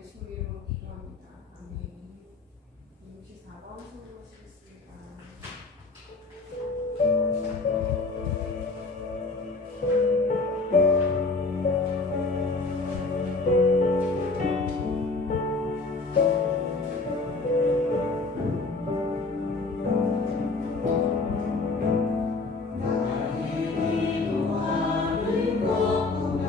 예수 이름으로 기도합니다. 아멘. 64번 수고하시겠습니다. 나의 기도하는 것보다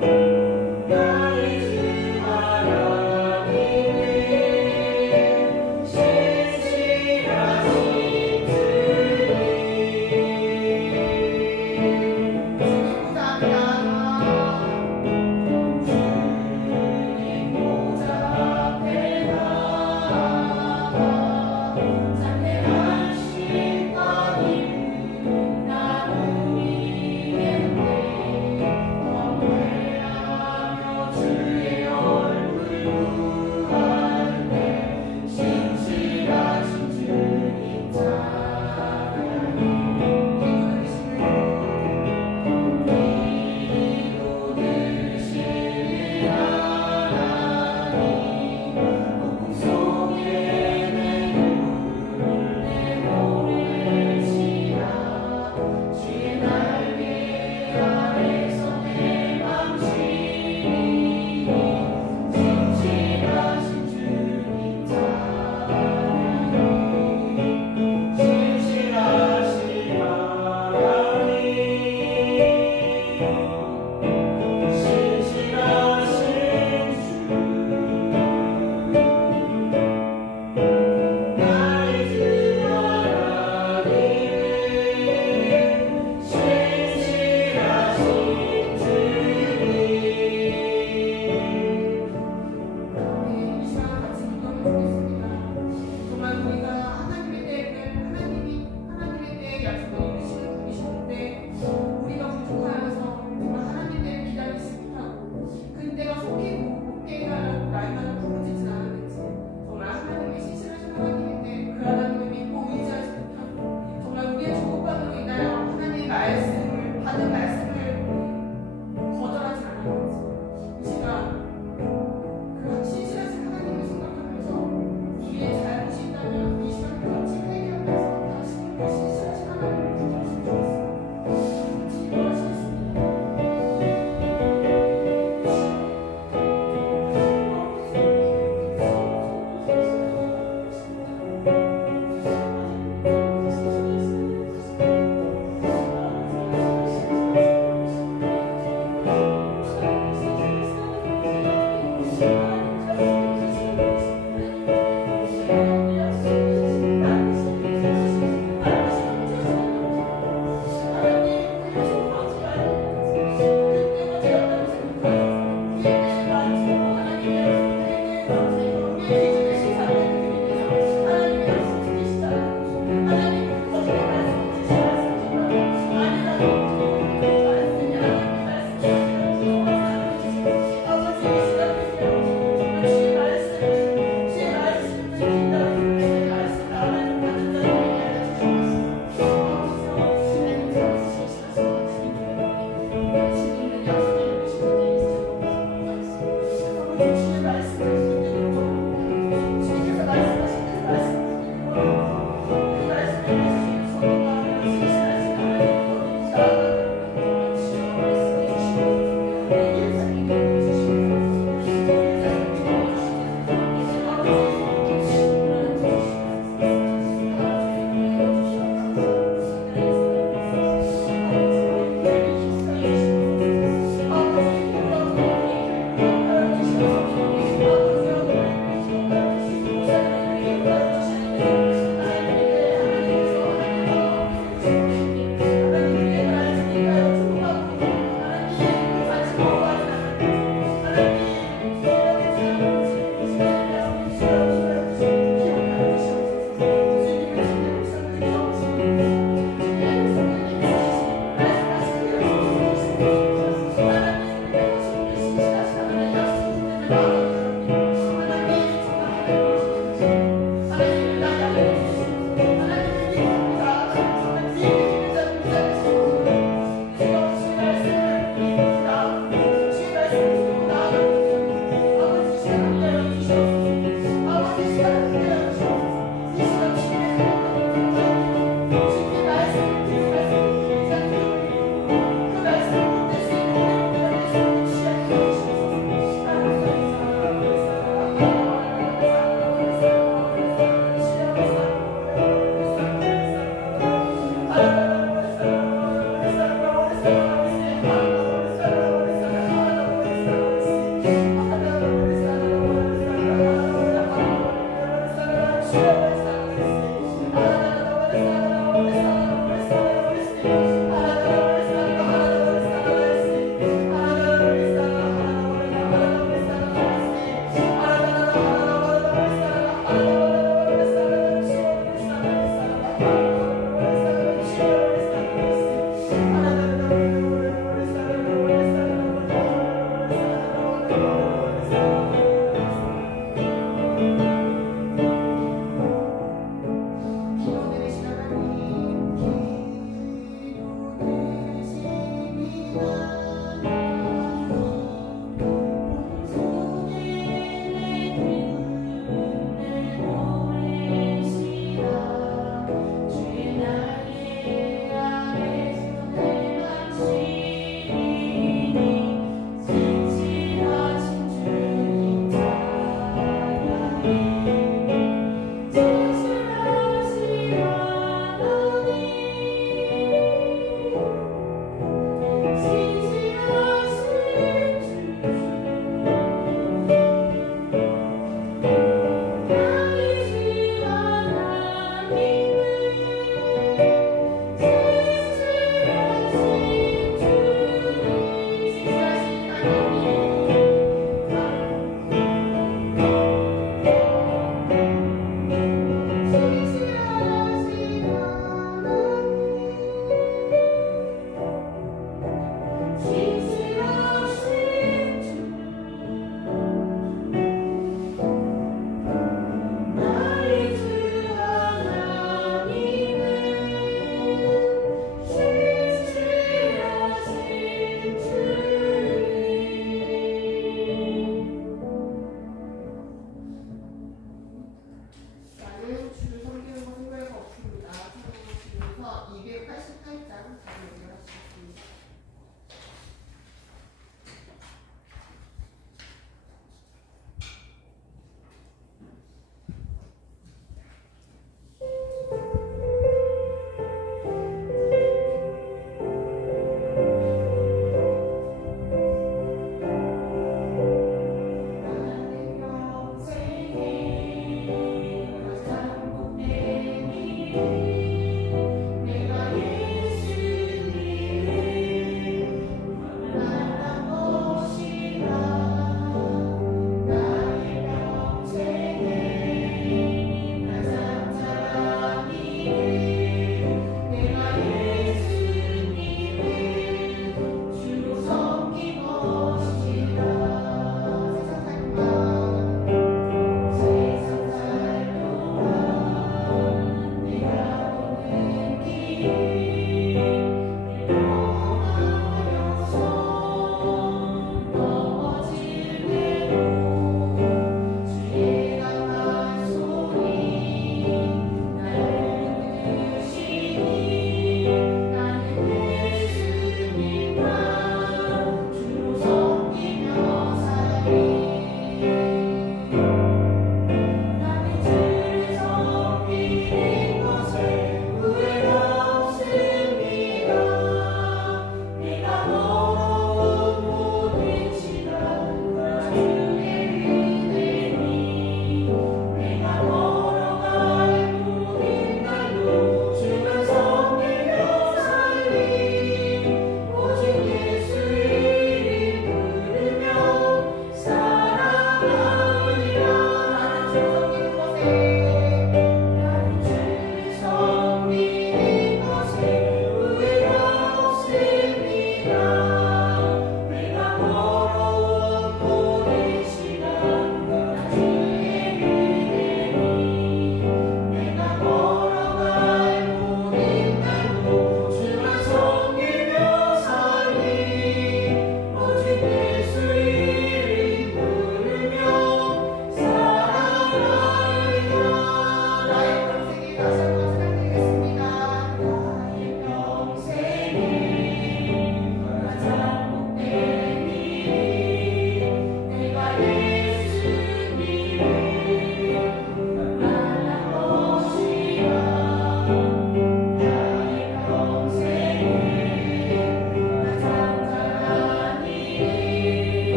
나는 위에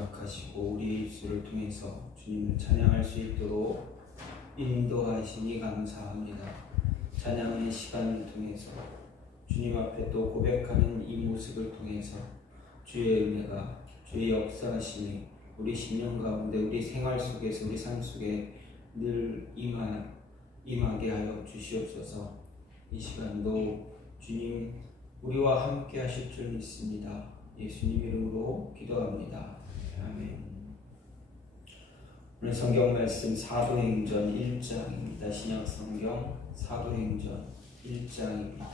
허락하시고 우리 입술을 통해서 주님을 찬양할 수 있도록 인도하시니 감사합니다. 찬양의 시간을 통해서 주님 앞에 또 고백하는 이 모습을 통해서 주의 은혜가, 주의 역사하심이 우리 심령 가운데, 우리 생활 속에서, 우리 삶 속에 늘 임하게 하여 주시옵소서. 이 시간도 주님 우리와 함께 하실 줄 믿습니다. 예수님 이름으로 기도합니다. 아멘. 오늘 성경 말씀 사도행전 1장입니다. 신약 성경 사도행전 1장입니다.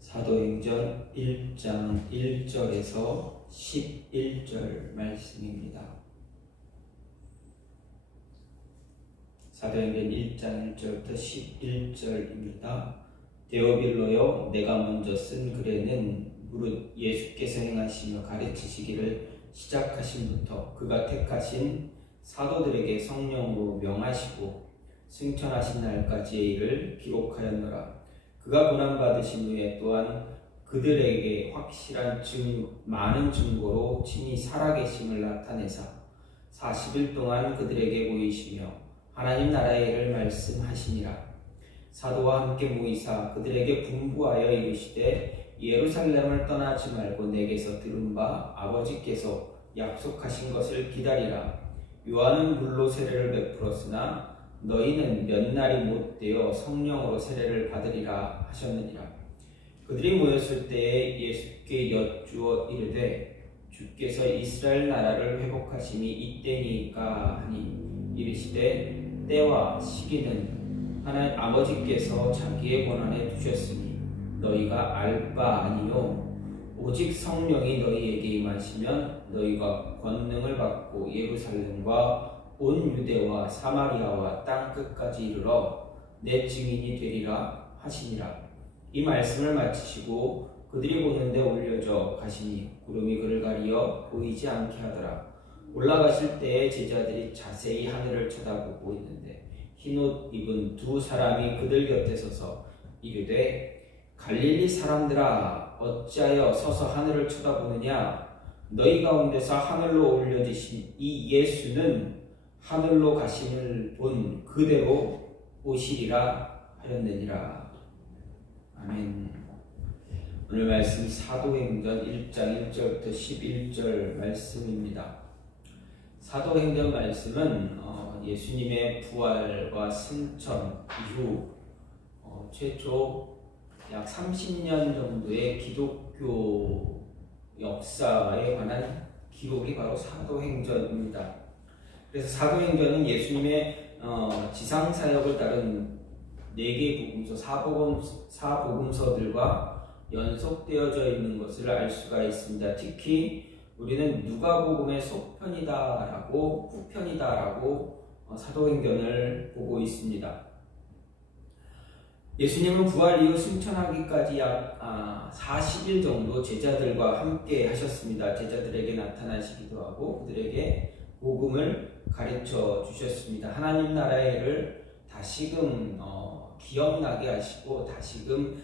사도행전 1장 1절에서 11절 말씀입니다. 사도행전 1장 1절부터 11절입니다. 데오빌로여, 내가 먼저 쓴 글에는 무릇 예수께서 행하시며 가르치시기를 시작하심부터 그가 택하신 사도들에게 성령으로 명하시고 승천하신 날까지의 일을 기록하였노라. 그가 고난받으신 후에 또한 그들에게 확실한 많은 증거로 친히 살아계심을 나타내사 40일 동안 그들에게 보이시며 하나님 나라의 일을 말씀하시니라. 사도와 함께 모이사 그들에게 분부하여 이르시되 예루살렘을 떠나지 말고 내게서 들은 바 아버지께서 약속하신 것을 기다리라. 요한은 물로 세례를 베풀었으나 너희는 몇 날이 못 되어 성령으로 세례를 받으리라 하셨느니라. 그들이 모였을 때에 예수께 여쭈어 이르되 주께서 이스라엘 나라를 회복하심이 이때니까 하니 이르시되 때와 시기는 하나님 아버지께서 자기의 권한에 두셨으니 너희가 알 바 아니요 오직 성령이 너희에게 임하시면 너희가 권능을 받고 예루살렘과 온 유대와 사마리아와 땅 끝까지 이르러 내 증인이 되리라 하시니라. 이 말씀을 마치시고 그들이 보는데 올려져 가시니 구름이 그를 가리어 보이지 않게 하더라. 올라가실 때에 제자들이 자세히 하늘을 쳐다보고 있는데 흰옷 입은 두 사람이 그들 곁에 서서 이르되 갈릴리 사람들아 어찌하여 서서 하늘을 쳐다보느냐. 너희 가운데서 하늘로 올려지신 이 예수는 하늘로 가심을 본 그대로 오시리라 하였느니라. 아멘. 오늘 말씀 사도행전 1장 1절부터 11절 말씀입니다. 사도행전 말씀은 예수님의 부활과 승천 이후 최초 약 30년 정도의 기독교 역사에 관한 기록이 바로 사도행전입니다. 그래서 사도행전은 예수님의 지상 사역을 따른 4개의 복음서, 사복음서들과 연속되어져 있는 것을 알 수가 있습니다. 특히 우리는 누가복음의 속편이다라고 후편이다라고 사도행전을 보고 있습니다. 예수님은 부활 이후 승천하기까지 약 40일 정도 제자들과 함께 하셨습니다. 제자들에게 나타나시기도 하고 그들에게 복음을 가르쳐 주셨습니다. 하나님 나라의 일을 다시금 기억나게 하시고 다시금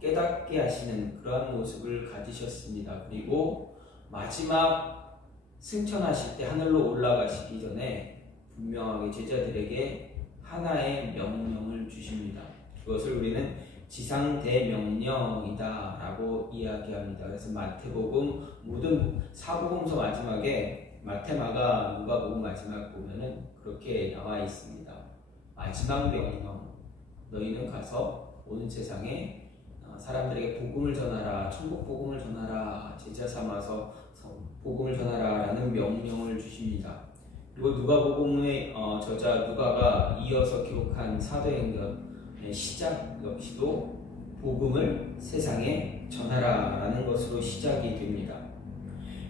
깨닫게 하시는 그러한 모습을 가지셨습니다. 그리고 마지막 승천하실 때 하늘로 올라가시기 전에 분명하게 제자들에게 하나의 명령을 주십니다. 그것을 우리는 지상대명령이다라고 이야기합니다. 그래서 마태복음 모든 사복음서 마지막에 마태, 마가, 누가복음 마지막 보면은 그렇게 나와 있습니다. 마지막 명령, 너희는 가서 온 세상에 사람들에게 복음을 전하라, 천국 복음을 전하라, 제자 삼아서 복음을 전하라라는 명령을 주십니다. 그리고 누가복음의 저자 누가가 이어서 기록한 사도행전의 시작 역시도 복음을 세상에 전하라라는 것으로 시작이 됩니다.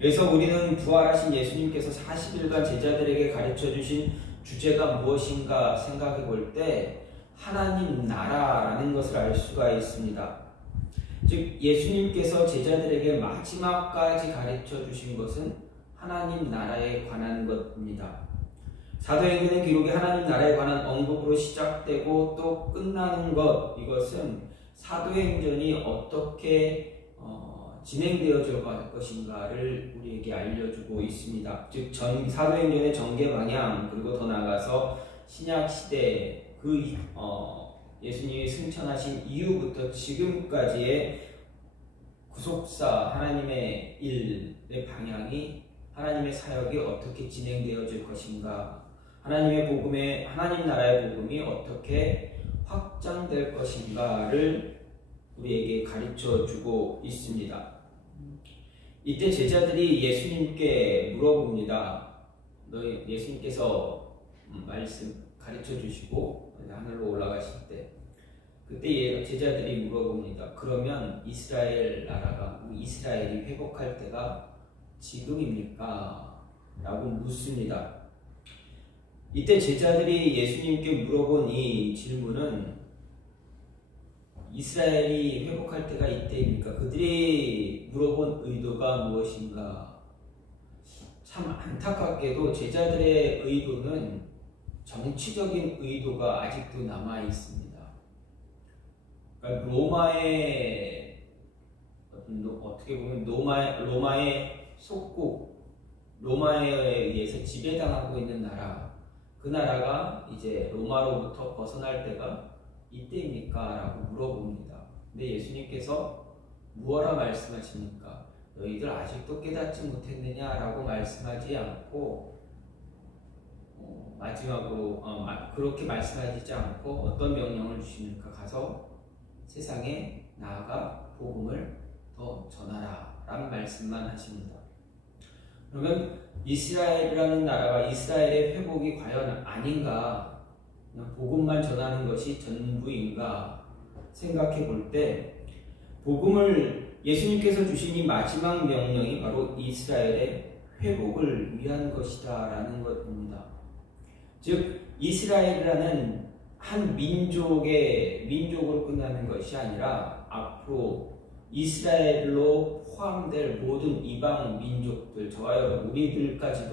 그래서 우리는 부활하신 예수님께서 40일간 제자들에게 가르쳐 주신 주제가 무엇인가 생각해 볼 때 하나님 나라라는 것을 알 수가 있습니다. 즉 예수님께서 제자들에게 마지막까지 가르쳐 주신 것은 하나님 나라에 관한 것입니다. 사도행전의 기록이 하나님 나라에 관한 언급으로 시작되고 또 끝나는 것, 이것은 사도행전이 어떻게 진행되어져 갈 것인가를 우리에게 알려주고 있습니다. 즉 사도행전의 전개 방향, 그리고 더 나아가서 신약 시대 예수님이 승천하신 이후부터 지금까지의 구속사 하나님의 일의 방향이, 하나님의 사역이 어떻게 진행되어질 것인가, 하나님 나라의 복음이 어떻게 확장될 것인가를 우리에게 가르쳐 주고 있습니다. 이때 제자들이 예수님께 물어봅니다. 예수님께서 말씀 가르쳐 주시고 하늘로 올라가실 때, 그때 제자들이 물어봅니다. 그러면 이스라엘이 회복할 때가 지금입니까? 라고 묻습니다. 이때 제자들이 예수님께 물어본 이 질문은 이스라엘이 회복할 때가 이때입니까? 그들이 물어본 의도가 무엇인가? 참 안타깝게도 제자들의 의도는 정치적인 의도가 아직도 남아 있습니다. 그러니까 어떻게 보면 로마의 속국, 로마에 의해서 지배당하고 있는 나라, 그 나라가 이제 로마로부터 벗어날 때가 이때입니까? 라고 물어봅니다. 근데 예수님께서 무엇라 말씀하십니까? 너희들 아직도 깨닫지 못했느냐? 라고 말씀하지 않고, 마지막으로 그렇게 말씀하지 않고 어떤 명령을 주십니까? 가서 세상에 나아가 복음을 더 전하라 라는 말씀만 하십니다. 그러면 이스라엘이라는 나라가, 이스라엘의 회복이 과연 아닌가, 그냥 복음만 전하는 것이 전부인가 생각해 볼 때, 예수님께서 주신 이 마지막 명령이 바로 이스라엘의 회복을 위한 것이다 라는 것입니다. 즉 이스라엘이라는 한 민족으로 끝나는 것이 아니라 앞으로 이스라엘로 포함될 모든 이방 민족들, 저와 여러분 우리들까지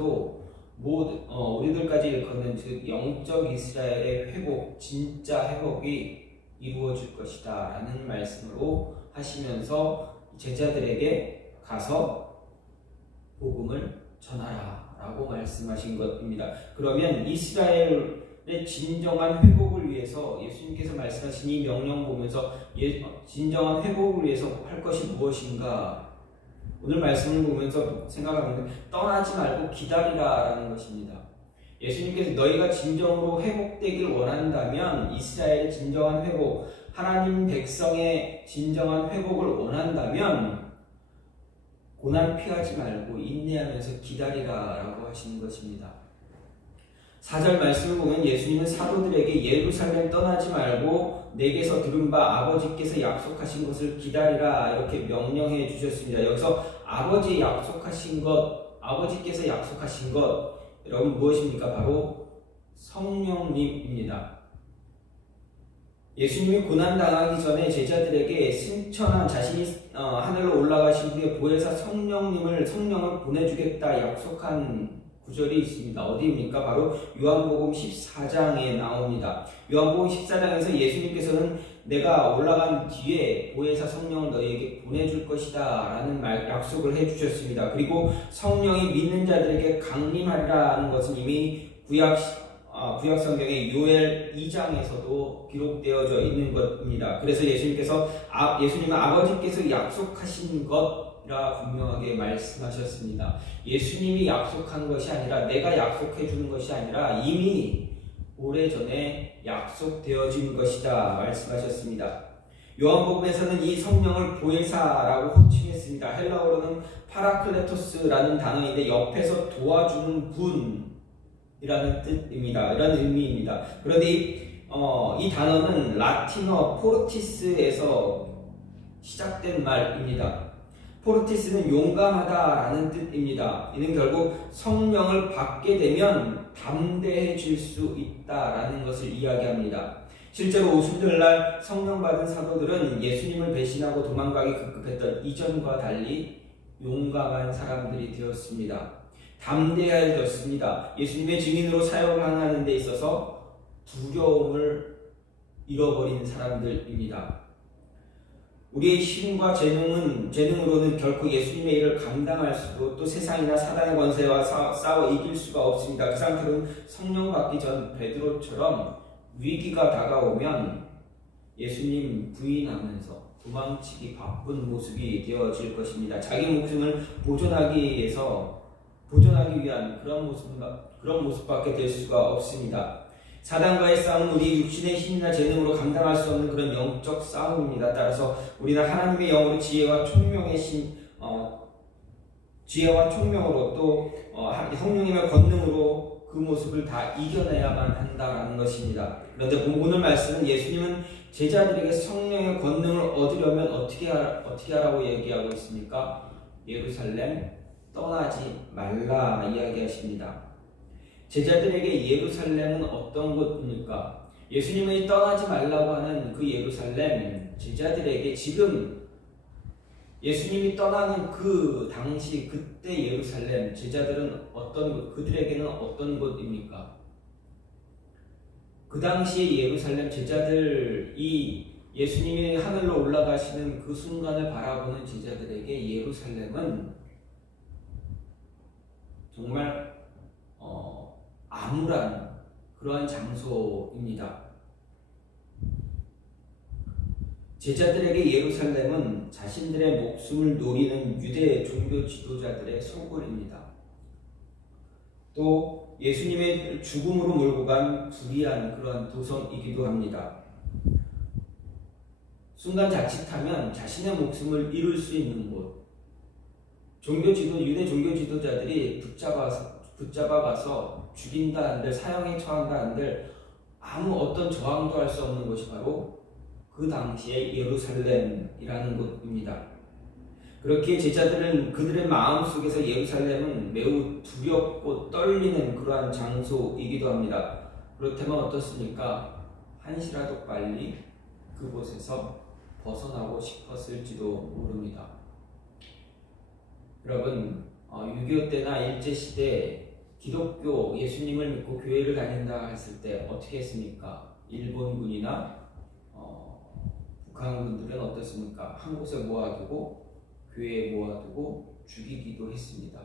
일컫는 즉 영적 이스라엘의 회복, 진짜 회복이 이루어질 것이다 라는 말씀으로 하시면서 제자들에게 가서 복음을 전하라 라고 말씀하신 것입니다. 그러면 이스라엘의 진정한 회복을 위해서 예수님께서 말씀하신 이 명령 보면서 진정한 회복을 위해서 할 것이 무엇인가, 오늘 말씀을 보면서 생각하면 떠나지 말고 기다리라 라는 것입니다. 예수님께서 너희가 진정으로 회복되길 원한다면, 이스라엘의 진정한 회복, 하나님 백성의 진정한 회복을 원한다면 고난 피하지 말고 인내하면서 기다리라 라고 하시는 것입니다. 4절 말씀을 보면 예수님은 사도들에게 예루살렘 떠나지 말고 내게서 들은 바 아버지께서 약속하신 것을 기다리라 이렇게 명령해 주셨습니다. 여기서 아버지께서 약속하신 것, 여러분 무엇입니까? 바로 성령님입니다. 예수님이 고난당하기 전에 제자들에게 승천한 자신이 하늘로 올라가신 후에 보혜사 성령을 보내주겠다 약속한 구절이 있습니다. 어디입니까? 바로 요한복음 14장에 나옵니다. 요한복음 14장에서 예수님께서는 내가 올라간 뒤에 보혜사 성령을 너희에게 보내줄 것이다 라는 약속을 해주셨습니다. 그리고 성령이 믿는 자들에게 강림하리라는 것은 이미 구약 성경의 요엘 2장에서도 기록되어져 있는 것입니다. 그래서 예수님은 아버지께서 약속하신 것이라 분명하게 말씀하셨습니다. 예수님이 약속한 것이 아니라, 내가 약속해 주는 것이 아니라 이미 오래전에 약속되어진 것이다 말씀하셨습니다. 요한복음에서는 이 성령을 보혜사라고 호칭했습니다. 헬라어로는 파라클레토스라는 단어인데 옆에서 도와주는 분이라는 뜻입니다. 이런 의미입니다. 그런데 이 단어는 라틴어 포르티스에서 시작된 말입니다. 포르티스는 용감하다라는 뜻입니다. 이는 결국 성령을 받게 되면 담대해질 수 있다라는 것을 이야기합니다. 실제로 오순절날 성령 받은 사도들은 예수님을 배신하고 도망가기 급급했던 이전과 달리 용감한 사람들이 되었습니다. 담대해졌습니다. 예수님의 증인으로 사역하는 데 있어서 두려움을 잃어버린 사람들입니다. 우리의 힘과 재능으로는 결코 예수님의 일을 감당할 수도 또 세상이나 사단의 권세와 싸워 이길 수가 없습니다. 그 상태로는 성령 받기 전 베드로처럼 위기가 다가오면 예수님 부인하면서 도망치기 바쁜 모습이 되어질 것입니다. 자기 목숨을 보존하기 위한 그런 모습밖에 될 수가 없습니다. 사단과의 싸움은 우리 육신의 힘이나 재능으로 감당할 수 없는 그런 영적 싸움입니다. 따라서 우리는 하나님의 영으로 지혜와 총명으로 또 성령님의 권능으로 그 모습을 다 이겨내야만 한다라는 것입니다. 그런데 오늘 말씀은 예수님은 제자들에게 성령의 권능을 얻으려면 어떻게 하라고 얘기하고 있습니까? 예루살렘 떠나지 말라 이야기하십니다. 제자들에게 예루살렘은 어떤 곳입니까? 예수님이 떠나지 말라고 하는 그 예루살렘, 제자들에게 지금 예수님이 떠나는 그 당시 그때 예루살렘, 그들에게는 어떤 곳입니까? 그 당시에 예루살렘 제자들이 예수님이 하늘로 올라가시는 그 순간을 바라보는 제자들에게 예루살렘은 정말 암울한 그러한 장소입니다. 제자들에게 예루살렘은 자신들의 목숨을 노리는 유대 종교 지도자들의 소굴입니다. 또 예수님의 죽음으로 몰고 간 불의한 그러한 도성이기도 합니다. 순간 자칫하면 자신의 목숨을 잃을 수 있는 곳, 유대 종교 지도자들이 붙잡아가서 죽인다 한들, 사형에 처한다 한들 아무 어떤 저항도 할 수 없는 곳이 바로 그 당시의 예루살렘이라는 곳입니다. 그렇게 제자들은 그들의 마음속에서 예루살렘은 매우 두렵고 떨리는 그러한 장소이기도 합니다. 그렇다면 어떻습니까? 한시라도 빨리 그곳에서 벗어나고 싶었을지도 모릅니다. 여러분, 6.25 때나 일제시대 기독교 예수님을 믿고 교회를 다닌다 했을 때 어떻게 했습니까? 일본군이나 북한군들은 어떻습니까? 한 곳에 모아두고 교회에 모아두고 죽이기도 했습니다.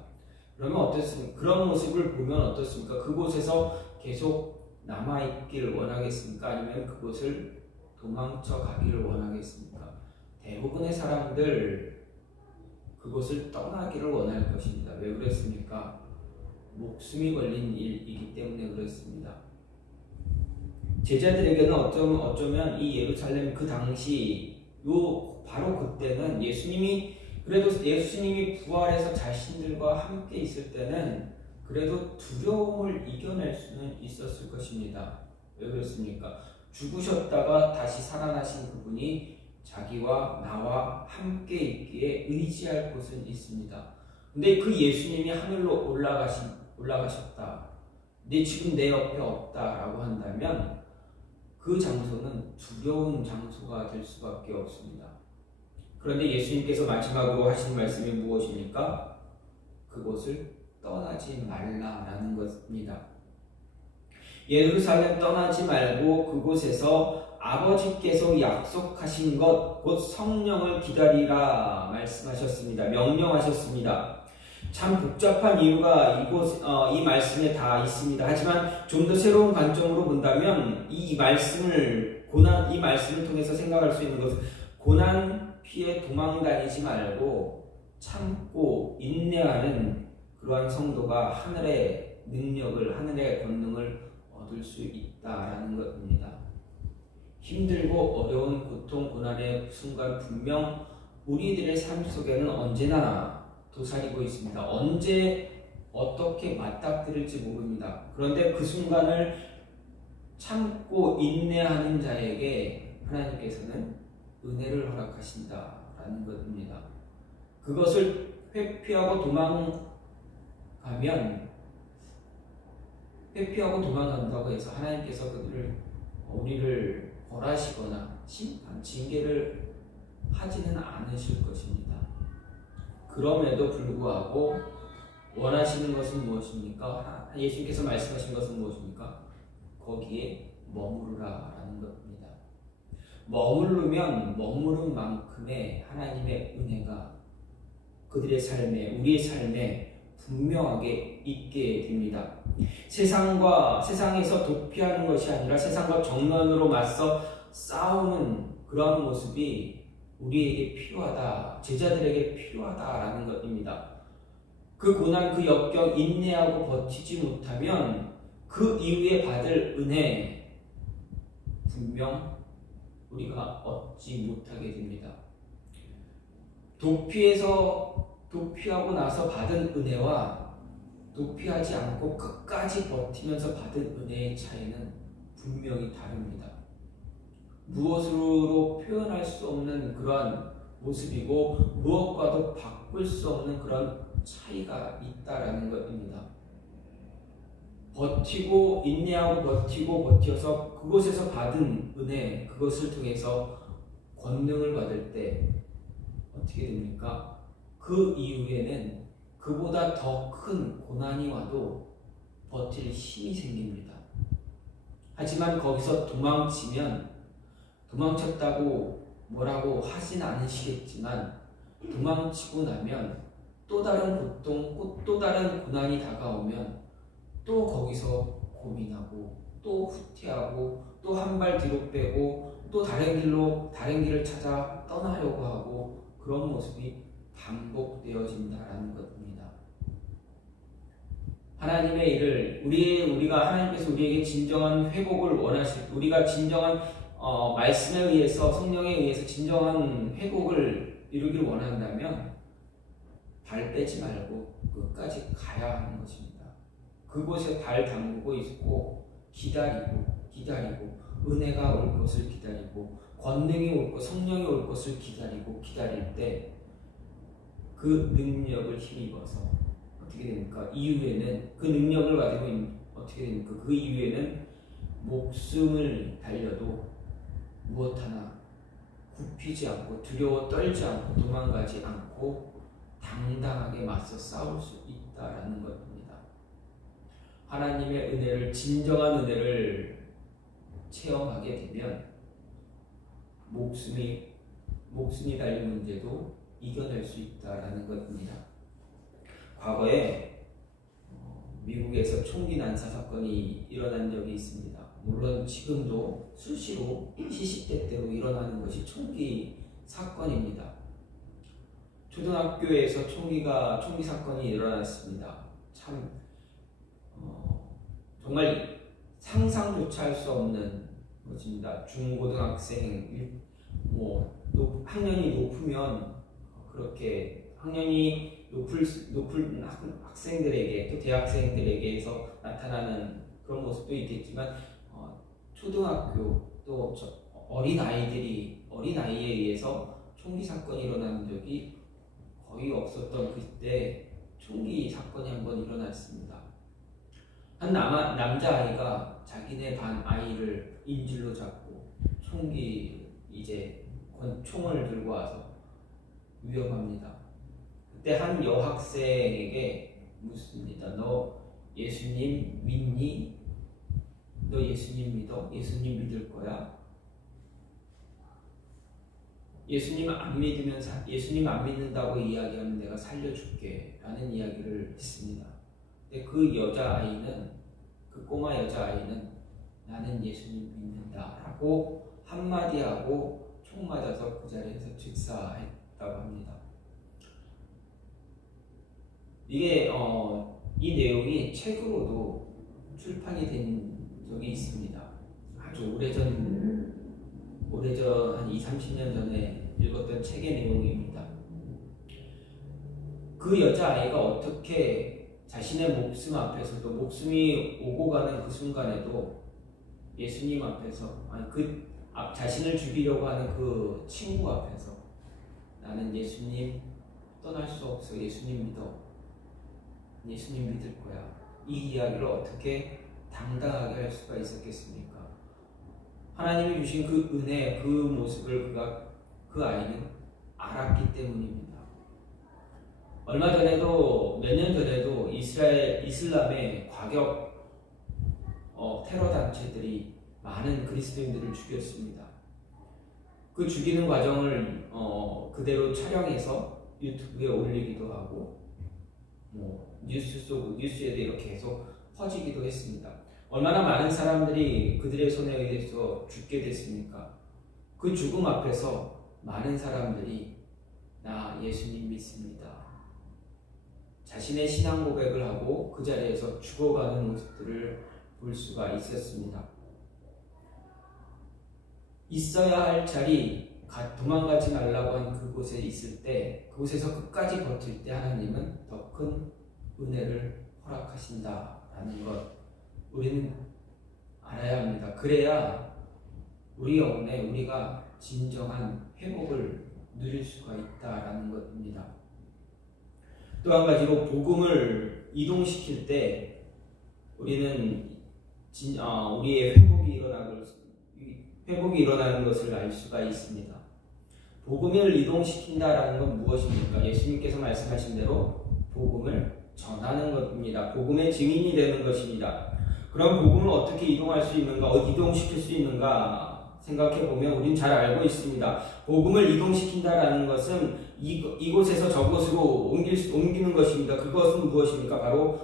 그러면 어떻습니까? 그런 모습을 보면 어떻습니까? 그곳에서 계속 남아있기를 원하겠습니까? 아니면 그곳을 도망쳐 가기를 원하겠습니까? 대부분의 사람들 그곳을 떠나기를 원할 것입니다. 왜 그랬습니까? 목숨이 걸린 일이기 때문에 그렇습니다. 제자들에게는 어쩌면 이 예루살렘 그 당시 바로 그때는 예수님이 부활해서 자신들과 함께 있을 때는 그래도 두려움을 이겨낼 수는 있었을 것입니다. 왜 그렇습니까? 죽으셨다가 다시 살아나신 그분이 자기와 나와 함께 있기에 의지할 곳은 있습니다. 근데 그 예수님이 하늘로 올라가셨다. 근데 지금 내 옆에 없다라고 한다면 그 장소는 두려운 장소가 될 수밖에 없습니다. 그런데 예수님께서 마지막으로 하신 말씀이 무엇입니까? 그곳을 떠나지 말라라는 것입니다. 예루살렘 떠나지 말고 그곳에서 아버지께서 약속하신 것, 곧 성령을 기다리라 말씀하셨습니다. 명령하셨습니다. 참 복잡한 이유가 이 말씀에 다 있습니다. 하지만 좀 더 새로운 관점으로 본다면 이 말씀을 통해서 생각할 수 있는 것은 고난 피해 도망 다니지 말고 참고 인내하는 그러한 성도가 하늘의 능력을, 하늘의 권능을 얻을 수 있다라는 것입니다. 힘들고 어려운 고통, 고난의 순간 분명 우리들의 삶 속에는 언제나 도사리고 있습니다. 언제 어떻게 맞닥뜨릴지 모릅니다. 그런데 그 순간을 참고 인내하는 자에게 하나님께서는 은혜를 허락하신다라는 것입니다. 그것을 회피하고 도망간다고 해서 하나님께서 우리를 벌하시거나 징계를 하지는 않으실 것입니다. 그럼에도 불구하고 원하시는 것은 무엇입니까? 예수님께서 말씀하신 것은 무엇입니까? 거기에 머무르라라는 겁니다. 머무른 만큼의 하나님의 은혜가 그들의 삶에, 우리의 삶에 분명하게 있게 됩니다. 세상에서 도피하는 것이 아니라 세상과 정면으로 맞서 싸우는 그러한 모습이 우리에게 필요하다, 제자들에게 필요하다라는 것입니다. 그 고난, 그 역경 인내하고 버티지 못하면 그 이후에 받을 은혜 분명 우리가 얻지 못하게 됩니다. 도피하고 나서 받은 은혜와 도피하지 않고 끝까지 버티면서 받은 은혜의 차이는 분명히 다릅니다. 무엇으로 표현할 수 없는 그러한 모습이고 무엇과도 바꿀 수 없는 그런 차이가 있다라는 것입니다. 인내하고 버텨서 그곳에서 받은 은혜, 그것을 통해서 권능을 받을 때 어떻게 됩니까? 그 이후에는 그보다 더 큰 고난이 와도 버틸 힘이 생깁니다. 하지만 거기서 도망쳤다고 뭐라고 하진 않으시겠지만 도망치고 나면 또 다른 고통, 또 다른 고난이 다가오면 또 거기서 고민하고 또 후퇴하고 또 한 발 뒤로 빼고 또 다른 길을 찾아 떠나려고 하고 그런 모습이 반복되어진다라는 것입니다. 하나님의 일을 우리가 하나님께서 우리에게 진정한 회복을 우리가 진정한 말씀에 의해서 성령에 의해서 진정한 회복을 이루길 원한다면 발 빼지 말고 끝까지 가야 하는 것입니다. 그곳에 발 담그고 있고 기다리고 은혜가 올 것을 기다리고 권능이 올 것, 성령이 올 것을 기다릴 때 그 능력을 힘입어서 어떻게 됩니까? 이후에는 그 능력을 가지고 어떻게 됩니까? 그 이후에는 목숨을 달려도 무엇 하나 굽히지 않고 두려워 떨지 않고 도망가지 않고 당당하게 맞서 싸울 수 있다라는 것입니다. 하나님의 은혜를, 진정한 은혜를 체험하게 되면 목숨이 달린 문제도 이겨낼 수 있다라는 것입니다. 과거에 미국에서 총기 난사 사건이 일어난 적이 있습니다. 물론 지금도 수시로 시시때때로 일어나는 것이 총기 사건입니다. 초등학교에서 총기 사건이 일어났습니다. 참 정말 상상조차 할 수 없는 것입니다. 중고등학생 학년이 높으면 그렇게 학년이 높은 학생들에게 또 대학생들에게서 나타나는 그런 모습도 있겠지만 초등학교 또 어린 아이에 의해서 총기 사건이 일어나는 적이 거의 없었던 그때 총기 사건이 한번 일어났습니다. 한 남자아이가 자기네 반 아이를 인질로 잡고 총을 들고 와서 위협합니다. 그때 한 여학생에게 묻습니다. 너 예수님 믿니? 너 예수님 믿어? 예수님 믿을 거야? 예수님 안 믿는다고 이야기하면 내가 살려줄게 라는 이야기를 했습니다. 근데 그 꼬마 여자아이는 나는 예수님 믿는다 라고 한마디 하고 총 맞아서 그 자리에서 즉사했다고 합니다. 이게 이 내용이 책으로도 출판이 된 적이 있습니다. 아주 오래전 한 20-30년 전에 읽었던 책의 내용입니다. 그 여자아이가 어떻게 자신의 목숨 앞에서도 목숨이 오고 가는 그 순간에도 예수님 앞에서 자신을 죽이려고 하는 그 친구 앞에서 나는 예수님 떠날 수 없어. 예수님 믿어. 예수님 믿을 거야. 이 이야기를 어떻게 당당하게 할 수가 있었겠습니까? 하나님이 주신 그 은혜, 그 모습을 그 아이는 알았기 때문입니다. 얼마 전에도 몇 년 전에도 이슬람의 과격 테러 단체들이 많은 그리스도인들을 죽였습니다. 그 죽이는 과정을 그대로 촬영해서 유튜브에 올리기도 하고 뉴스에도 이렇게 계속 퍼지기도 했습니다. 얼마나 많은 사람들이 그들의 손에 의해서 죽게 됐습니까? 그 죽음 앞에서 많은 사람들이 나 예수님 믿습니다. 자신의 신앙 고백을 하고 그 자리에서 죽어가는 모습들을 볼 수가 있었습니다. 있어야 할 자리, 도망가지 말라고 한 그곳에 있을 때, 그곳에서 끝까지 버틸 때 하나님은 더 큰 은혜를 허락하신다라는 것 우리는 알아야 합니다. 그래야 우리 영혼에 우리가 진정한 회복을 누릴 수가 있다라는 것입니다. 또 한 가지로 복음을 이동시킬 때 우리는 우리의 회복이 일어나는 것을 알 수가 있습니다. 복음을 이동시킨다라는 건 무엇입니까? 예수님께서 말씀하신 대로 복음을 전하는 것입니다. 복음의 증인이 되는 것입니다. 그럼 복음을 어떻게 이동할 수 있는가, 이동시킬 수 있는가 생각해보면 우린 잘 알고 있습니다. 복음을 이동시킨다라는 것은 이곳에서 저곳으로 옮기는 것입니다. 그것은 무엇입니까? 바로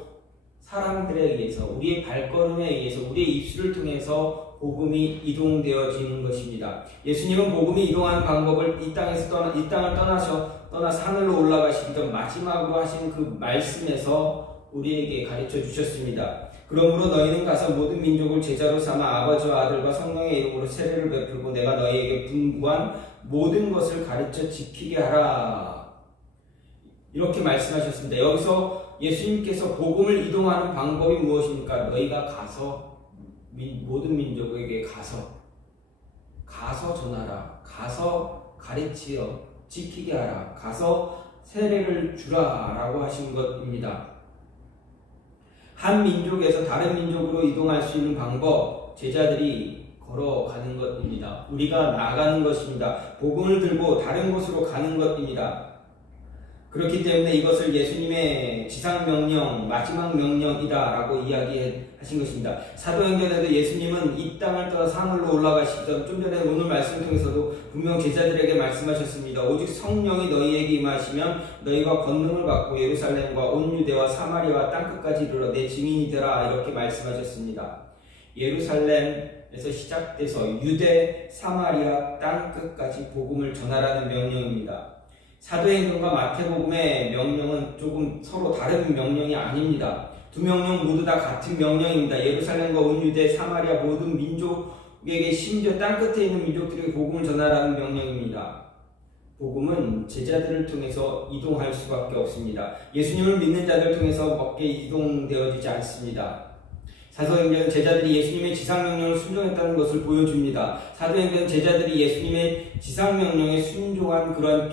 사람들에 의해서, 우리의 발걸음에 의해서, 우리의 입술을 통해서 복음이 이동되어지는 것입니다. 예수님은 복음이 이동하는 방법을 이 땅을 떠나서 하늘로 올라가시기 전 마지막으로 하신 그 말씀에서 우리에게 가르쳐 주셨습니다. 그러므로 너희는 가서 모든 민족을 제자로 삼아 아버지와 아들과 성령의 이름으로 세례를 베풀고 내가 너희에게 분부한 모든 것을 가르쳐 지키게 하라. 이렇게 말씀하셨습니다. 여기서 예수님께서 복음을 이동하는 방법이 무엇입니까? 너희가 가서 모든 민족에게 가서 전하라. 가서 가르치어 지키게 하라. 가서 세례를 주라 라고 하신 것입니다. 한 민족에서 다른 민족으로 이동할 수 있는 방법, 제자들이 걸어가는 것입니다. 우리가 나가는 것입니다. 복음을 들고 다른 곳으로 가는 것입니다. 그렇기 때문에 이것을 예수님의 지상명령, 마지막 명령이다라고 이야기하신 것입니다. 사도행전에도 예수님은 이 땅을 떠나서 하늘로 올라가시기 전, 좀 전에 오늘 말씀을 통해서도 분명 제자들에게 말씀하셨습니다. 오직 성령이 너희에게 임하시면 너희가 권능을 받고 예루살렘과 온 유대와 사마리아와 땅끝까지 이르러 내 증인이 되라, 이렇게 말씀하셨습니다. 예루살렘에서 시작돼서 유대, 사마리아, 땅끝까지 복음을 전하라는 명령입니다. 사도행전과 마태복음의 명령은 조금 서로 다른 명령이 아닙니다. 두 명령 모두 다 같은 명령입니다. 예루살렘과 온 유대, 사마리아 모든 민족에게, 심지어 땅끝에 있는 민족들에게 복음을 전하라는 명령입니다. 복음은 제자들을 통해서 이동할 수밖에 없습니다. 예수님을 믿는 자들을 통해서 밖에 이동되어지지 않습니다. 사도행전은 제자들이 예수님의 지상명령을 순종했다는 것을 보여줍니다. 사도행전은 제자들이 예수님의 지상명령에 순종한 그러한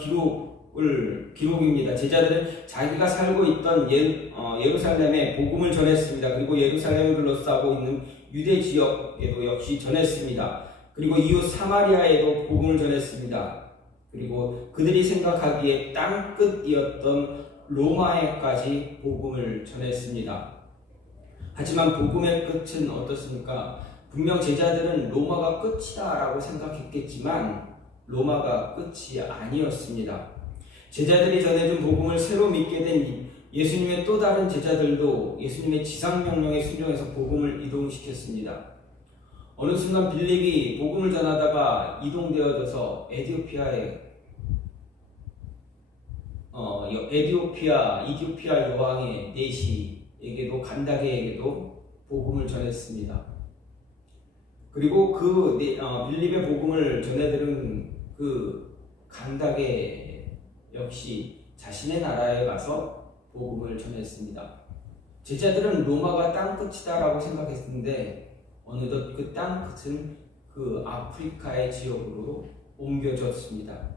기록입니다. 제자들은 자기가 살고 있던 예루살렘에 복음을 전했습니다. 그리고 예루살렘을 둘러싸고 있는 유대 지역에도 역시 전했습니다. 그리고 이후 사마리아에도 복음을 전했습니다. 그리고 그들이 생각하기에 땅끝이었던 로마에까지 복음을 전했습니다. 하지만 복음의 끝은 어떻습니까? 분명 제자들은 로마가 끝이다 라고 생각했겠지만 로마가 끝이 아니었습니다. 제자들이 전해준 복음을 새로 믿게 된 예수님의 또 다른 제자들도 예수님의 지상명령에 순종해서 복음을 이동시켰습니다. 어느 순간 빌립이 복음을 전하다가 이동되어져서 이디오피아 여왕의 내시에게도, 간다게에게도 복음을 전했습니다. 그리고 빌립의 복음을 전해들은 그 간다게 역시 자신의 나라에 가서 복음을 전했습니다. 제자들은 로마가 땅끝이다라고 생각했는데 어느덧 그 땅끝은 그 아프리카의 지역으로 옮겨졌습니다.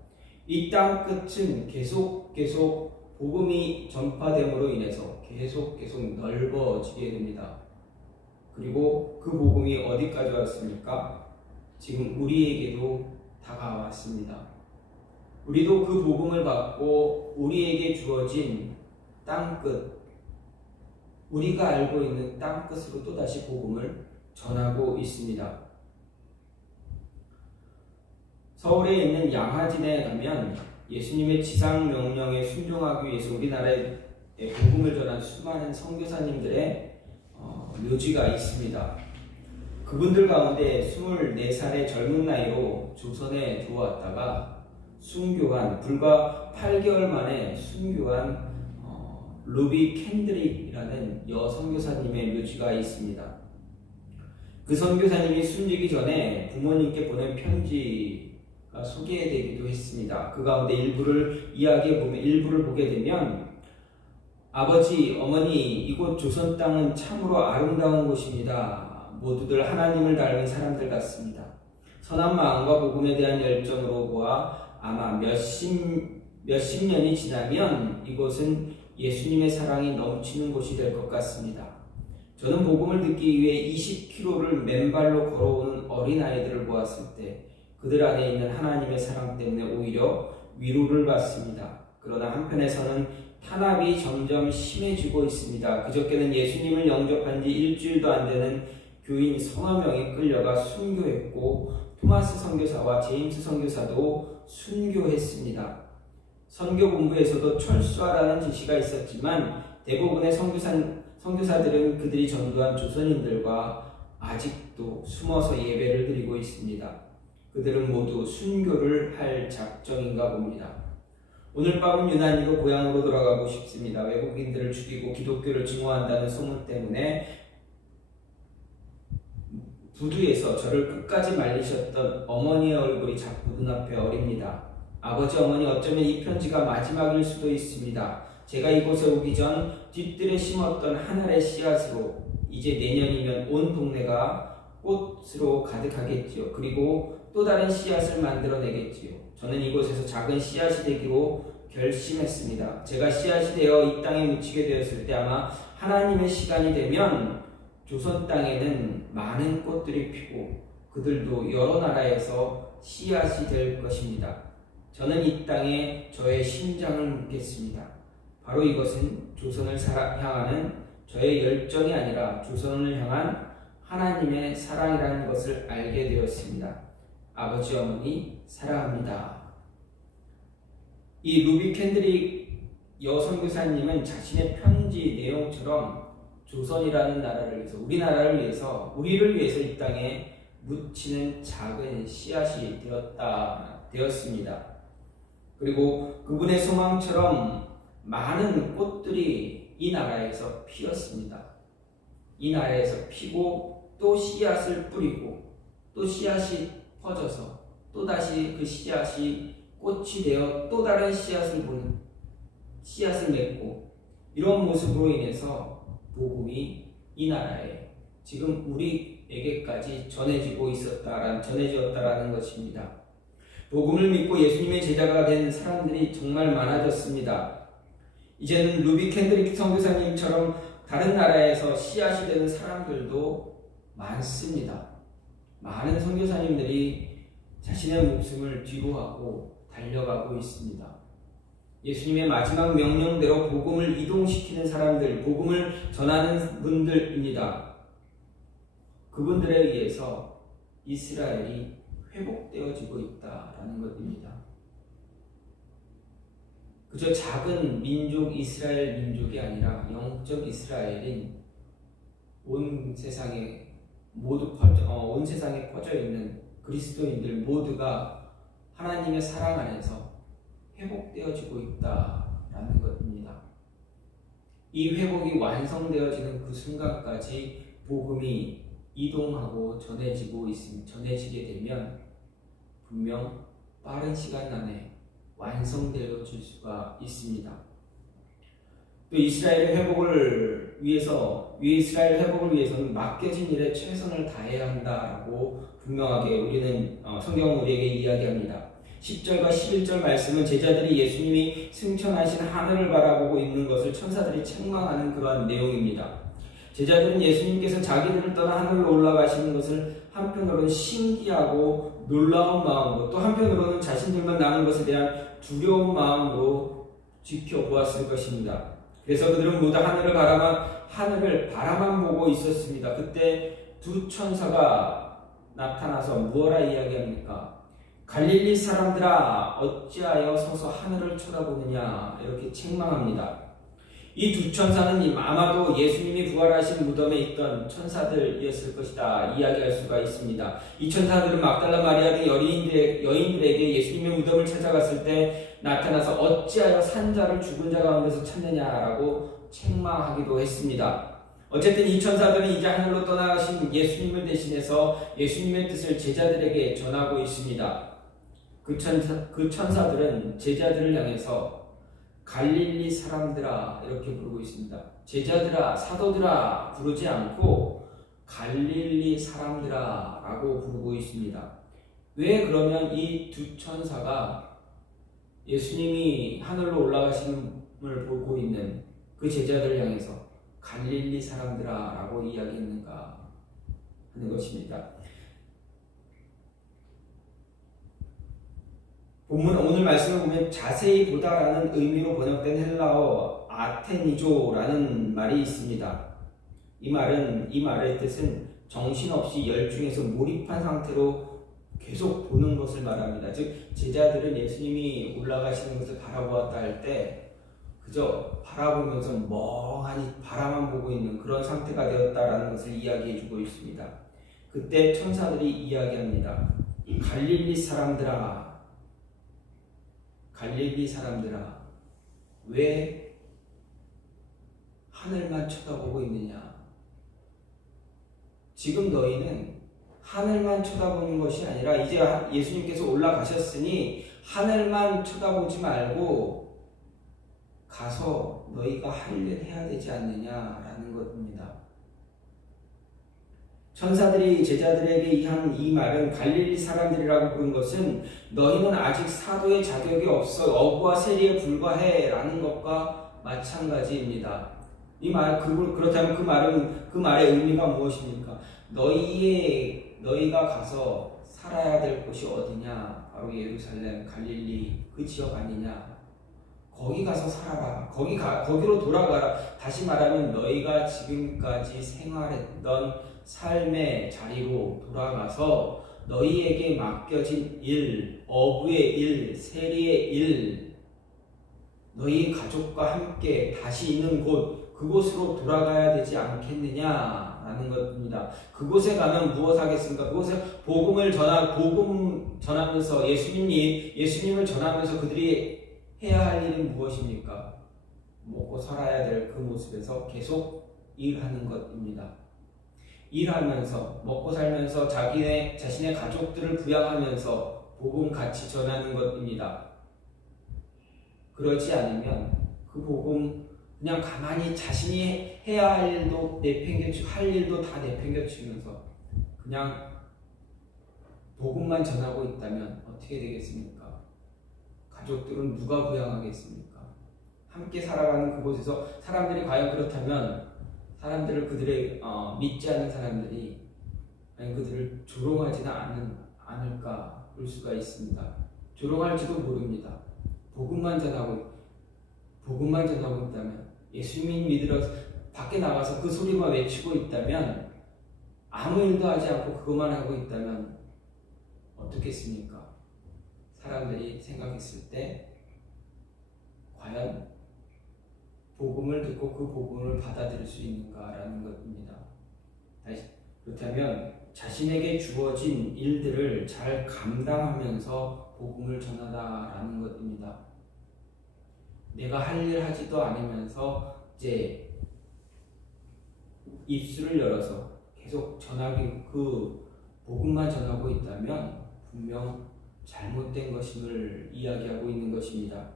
이 땅끝은 계속 복음이 전파됨으로 인해서 계속 넓어지게 됩니다. 그리고 그 복음이 어디까지 왔습니까? 지금 우리에게도 다가왔습니다. 우리도 그 복음을 받고 우리에게 주어진 땅끝, 우리가 알고 있는 땅끝으로 또다시 복음을 전하고 있습니다. 서울에 있는 양화진에 가면 예수님의 지상 명령에 순종하기 위해서 우리나라에 복음을 전한 수많은 선교사님들의 묘지가 있습니다. 그분들 가운데 24살의 젊은 나이로 조선에 들어왔다가 순교한, 불과 8개월 만에 순교한 루비 캔드릭이라는 여선교사님의 묘지가 있습니다. 그 선교사님이 숨지기 전에 부모님께 보낸 편지가 소개되기도 했습니다. 그 가운데 일부를 보게 되면, 아버지, 어머니, 이곳 조선 땅은 참으로 아름다운 곳입니다. 모두들 하나님을 닮은 사람들 같습니다. 선한 마음과 복음에 대한 열정으로 보아 아마 몇십 년이 지나면 이곳은 예수님의 사랑이 넘치는 곳이 될 것 같습니다. 저는 복음을 듣기 위해 20km를 맨발로 걸어오는 어린아이들을 보았을 때 그들 안에 있는 하나님의 사랑 때문에 오히려 위로를 받습니다. 그러나 한편에서는 탄압이 점점 심해지고 있습니다. 그저께는 예수님을 영접한 지 일주일도 안 되는 교인 서너 명이 끌려가 순교했고, 토마스 선교사와 제임스 선교사도 순교했습니다. 선교본부에서도 철수하라는 지시가 있었지만 대부분의 선교사들은 그들이 전도한 조선인들과 아직도 숨어서 예배를 드리고 있습니다. 그들은 모두 순교를 할 작정인가 봅니다. 오늘 밤은 유난히도 고향으로 돌아가고 싶습니다. 외국인들을 죽이고 기독교를 증오한다는 소문 때문에 부두에서 저를 끝까지 말리셨던 어머니의 얼굴이 자꾸 눈앞에 어립니다. 아버지, 어머니, 어쩌면 이 편지가 마지막일 수도 있습니다. 제가 이곳에 오기 전 뒷뜰에 심었던 한 알의 씨앗으로 이제 내년이면 온 동네가 꽃으로 가득하겠지요. 그리고 또 다른 씨앗을 만들어내겠지요. 저는 이곳에서 작은 씨앗이 되기로 결심했습니다. 제가 씨앗이 되어 이 땅에 묻히게 되었을 때 아마 하나님의 시간이 되면 조선 땅에는 많은 꽃들이 피고 그들도 여러 나라에서 씨앗이 될 것입니다. 저는 이 땅에 저의 심장을 묻겠습니다. 바로 이것은 조선을 향하는 저의 열정이 아니라 조선을 향한 하나님의 사랑이라는 것을 알게 되었습니다. 아버지, 어머니 사랑합니다. 이 루비 캔드릭 여선교사님은 자신의 편지 내용처럼 조선이라는 나라를 위해서, 우리나라를 위해서, 우리를 위해서 이 땅에 묻히는 작은 씨앗이 되었습니다. 그리고 그분의 소망처럼 많은 꽃들이 이 나라에서 피었습니다. 이 나라에서 피고 또 씨앗을 뿌리고 또 씨앗이 퍼져서 또다시 그 씨앗이 꽃이 되어 또 다른 씨앗을 맺고, 이런 모습으로 인해서 복음이 이 나라에 지금 우리에게까지 전해지었다라는 것입니다. 복음을 믿고 예수님의 제자가 된 사람들이 정말 많아졌습니다. 이제는 루비 캔드릭 선교사님처럼 다른 나라에서 씨앗이 되는 사람들도 많습니다. 많은 선교사님들이 자신의 목숨을 뒤로하고 달려가고 있습니다. 예수님의 마지막 명령대로 복음을 이동시키는 사람들, 복음을 전하는 분들입니다. 그분들에 의해서 이스라엘이 회복되어지고 있다라는 것입니다. 그저 작은 민족 이스라엘 민족이 아니라 영적 이스라엘인 온 세상에 퍼져 있는 그리스도인들 모두가 하나님의 사랑 안에서 회복되어지고 있다라는 것입니다. 이 회복이 완성되어지는 그 순간까지 복음이 이동하고 전해지게 되면 분명 빠른 시간 안에 완성되어질 수가 있습니다. 또 이스라엘 회복을 위해서는 맡겨진 일에 최선을 다해야 한다라고 분명하게 성경은 우리에게 이야기합니다. 10절과 11절 말씀은 제자들이 예수님이 승천하신 하늘을 바라보고 있는 것을 천사들이 책망하는 그러한 내용입니다. 제자들은 예수님께서 자기들을 떠나 하늘로 올라가시는 것을 한편으로는 신기하고 놀라운 마음으로, 또 한편으로는 자신들만 남은 것에 대한 두려운 마음으로 지켜보았을 것입니다. 그래서 그들은 모두 하늘을 바라만 보고 있었습니다. 그때 두 천사가 나타나서 무엇라 이야기합니까? 갈릴리 사람들아 어찌하여 서서 하늘을 쳐다보느냐 이렇게 책망합니다. 이 두 천사는 아마도 예수님이 부활하신 무덤에 있던 천사들이었을 것이다 이야기할 수가 있습니다. 이 천사들은 막달라 마리아 등 여인들에게 예수님의 무덤을 찾아갔을 때 나타나서 어찌하여 산자를 죽은 자 가운데서 찾느냐라고 책망하기도 했습니다. 어쨌든 이 천사들은 이제 하늘로 떠나가신 예수님을 대신해서 예수님의 뜻을 제자들에게 전하고 있습니다. 그 천사들은 제자들을 향해서 갈릴리 사람들아 이렇게 부르고 있습니다. 제자들아, 사도들아 부르지 않고 갈릴리 사람들아 라고 부르고 있습니다. 왜 그러면 이 두 천사가 예수님이 하늘로 올라가심을 보고 있는 그 제자들을 향해서 갈릴리 사람들아 라고 이야기했는가 하는 것입니다. 오늘 말씀을 보면 자세히 보다라는 의미로 번역된 헬라어 아테니조라는 말이 있습니다. 이 말의 뜻은 정신없이 열중해서 몰입한 상태로 계속 보는 것을 말합니다. 즉 제자들은 예수님이 올라가시는 것을 바라보았다 할 때 그저 바라보면서 멍하니 바라만 보고 있는 그런 상태가 되었다라는 것을 이야기해 주고 있습니다. 그때 천사들이 이야기합니다. 갈릴리 사람들아 왜 하늘만 쳐다보고 있느냐. 지금 너희는 하늘만 쳐다보는 것이 아니라 이제 예수님께서 올라가셨으니 하늘만 쳐다보지 말고 가서 너희가 할 일 해야 되지 않느냐라는 것입니다. 천사들이 제자들에게 한 이 말은 갈릴리 사람들이라고 부른 것은 너희는 아직 사도의 자격이 없어 어부와 세리에 불과해 라는 것과 마찬가지입니다. 그렇다면 그 말의 의미가 무엇입니까? 너희가 가서 살아야 될 곳이 어디냐? 바로 예루살렘, 갈릴리 그 지역 아니냐? 거기 가서 살아라. 거기로 돌아가라. 다시 말하면 너희가 지금까지 생활했던 삶의 자리로 돌아가서 너희에게 맡겨진 일, 어부의 일, 세리의 일, 너희 가족과 함께 다시 있는 곳, 그곳으로 돌아가야 되지 않겠느냐라는 것입니다. 그곳에 가면 무엇 하겠습니까? 그곳에 복음 전하면서 예수님을 전하면서 그들이 해야 할 일은 무엇입니까? 먹고 살아야 될 그 모습에서 계속 일하는 것입니다. 일하면서 먹고 살면서 자신의 가족들을 부양하면서 복음 같이 전하는 것입니다. 그러지 않으면 그 복음 그냥 가만히 자신이 해야 할 일도 다 내팽겨치면서 그냥 복음만 전하고 있다면 어떻게 되겠습니까? 가족들은 누가 부양하겠습니까? 함께 살아가는 그곳에서 사람들이 과연 그렇다면 그들의 믿지 않는 사람들이 그들을 조롱하지는 않을까 볼 수가 있습니다. 조롱할지도 모릅니다. 복음만 전하고 있다면 예수님 믿으러 밖에 나가서 그 소리만 외치고 있다면 아무 일도 하지 않고 그것만 하고 있다면 어떻겠습니까? 사람들이 생각했을 때 과연 복음을 듣고 그 복음을 받아들일 수 있는가라는 것입니다. 그렇다면 자신에게 주어진 일들을 잘 감당하면서 복음을 전하다라는 것입니다. 내가 할 일 하지도 않으면서 이제 입술을 열어서 계속 그 복음만 전하고 있다면 분명 잘못된 것임을 이야기하고 있는 것입니다.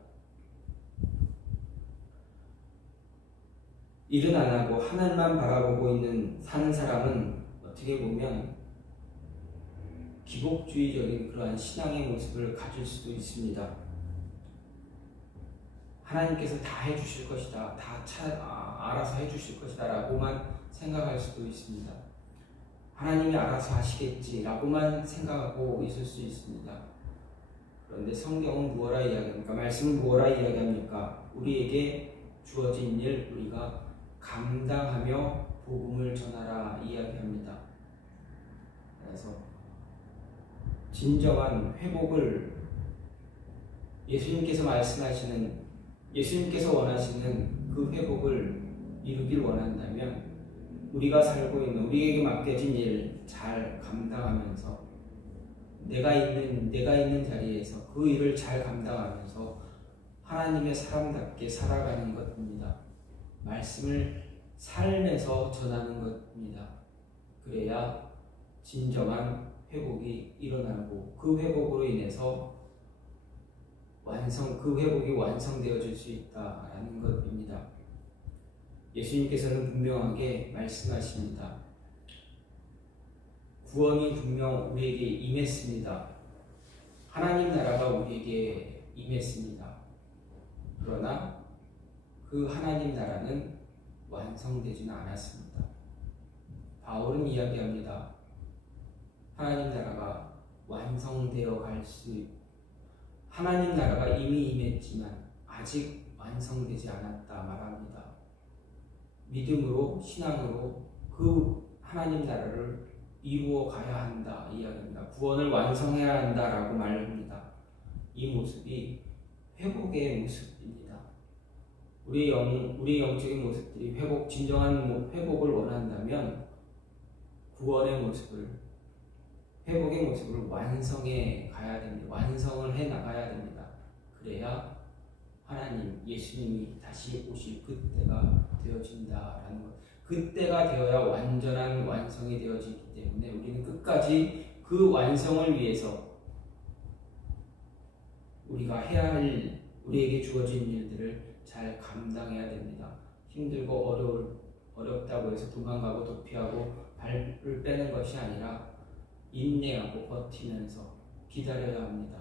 일은 안 하고 하늘만 바라보고 사는 사람은 어떻게 보면 기복주의적인 그러한 신앙의 모습을 가질 수도 있습니다. 하나님께서 다 해주실 것이다, 알아서 해주실 것이다 라고만 생각할 수도 있습니다. 하나님이 알아서 하시겠지 라고만 생각하고 있을 수 있습니다. 그런데 성경은 무엇라 이야기합니까? 말씀은 무엇라 이야기합니까? 우리에게 주어진 일 우리가 감당하며 복음을 전하라 이야기합니다. 그래서 진정한 회복을 예수님께서 원하시는 그 회복을 이루길 원한다면 우리가 살고 있는 우리에게 맡겨진 일 잘 감당하면서 내가 있는 자리에서 그 일을 잘 감당하면서 하나님의 사람답게 살아가는 것입니다. 말씀을 삶에서 전하는 것입니다. 그래야 진정한 회복이 일어나고 그 회복으로 인해서 그 회복이 완성되어질 수 있다라는 것입니다. 예수님께서는 분명하게 말씀하십니다. 구원이 분명 우리에게 임했습니다. 하나님 나라가 우리에게 임했습니다. 그러나 그 하나님 나라는 완성되지는 않았습니다. 바울은 이야기합니다. 하나님 나라가 완성되어 하나님 나라가 이미 임했지만 아직 완성되지 않았다 말합니다. 믿음으로 신앙으로 그 하나님 나라를 이루어 가야 한다 이야기합니다. 구원을 완성해야 한다라고 말합니다. 이 모습이 회복의 모습입니다. 우리 영적인 모습들이 진정한 회복을 원한다면 구원의 모습을, 회복의 모습을 완성해 가야 됩니다. 완성을 해 나가야 됩니다. 그래야 예수님이 다시 오실 그때가 되어진다라는 것. 그때가 되어야 완전한 완성이 되어지기 때문에 우리는 끝까지 그 완성을 위해서 우리가 해야 할 우리에게 주어진 일들을 잘 감당해야 됩니다. 힘들고 어렵다고 해서 도망가고 도피하고 발을 빼는 것이 아니라 인내하고 버티면서 기다려야 합니다.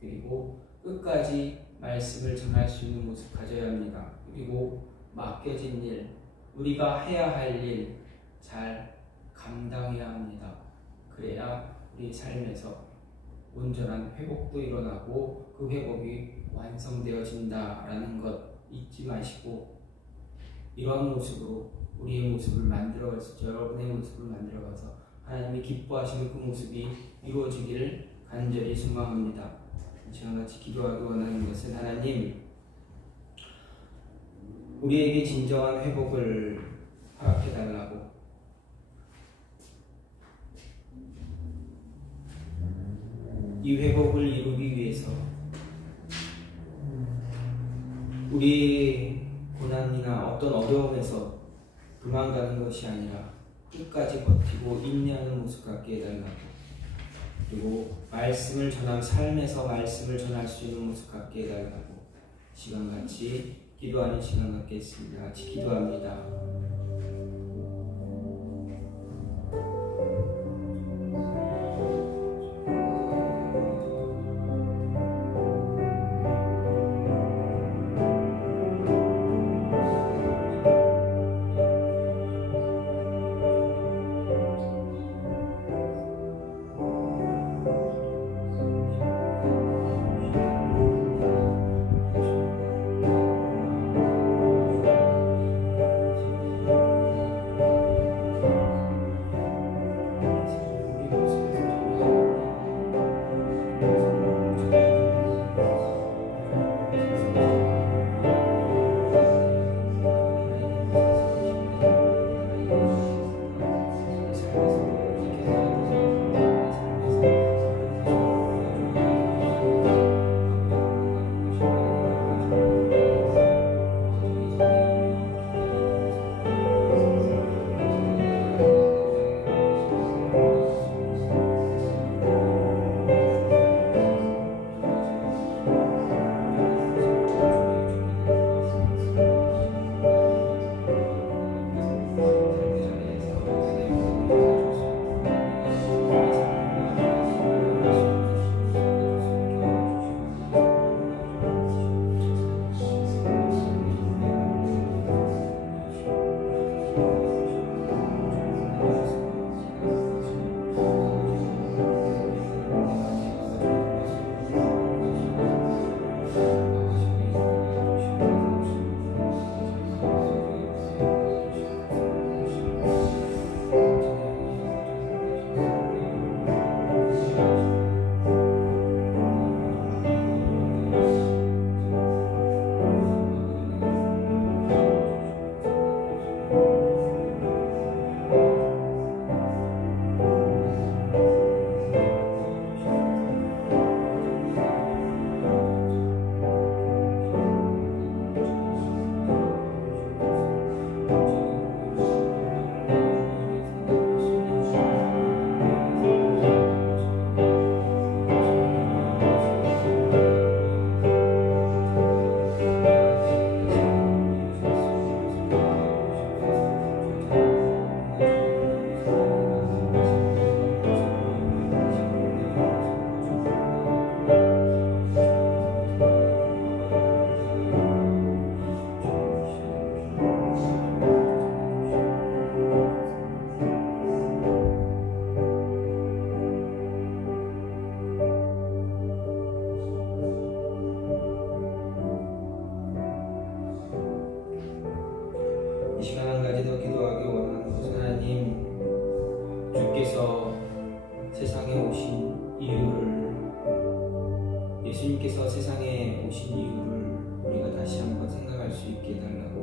그리고 끝까지 말씀을 전할 수 있는 모습 가져야 합니다. 그리고 맡겨진 일, 우리가 해야 할 일 잘 감당해야 합니다. 그래야 우리 삶에서 온전한 회복도 일어나고 그 회복이 완성되어진다라는 것 잊지 마시고 이러한 모습으로 우리의 모습을 만들어가서 여러분의 모습을 만들어가서 하나님이 기뻐하시는 그 모습이 이루어지기를 간절히 소망합니다. 저와 같이 기도하기 원하는 것은 하나님 우리에게 진정한 회복을 허락해달라고 이 회복을 이루기 위해서 우리의 고난이나 어떤 어려움에서 도망가는 것이 아니라 끝까지 버티고 인내하는 모습 갖게 해달라고 그리고 삶에서 말씀을 전할 수 있는 모습 갖게 해달라고 시간같이 기도하는 시간 갖겠습니다. 같이 기도합니다. 세상에 오신 이유를, 예수님께서 세상에 오신 이유를 우리가 다시 한번 생각할 수 있게 해달라고.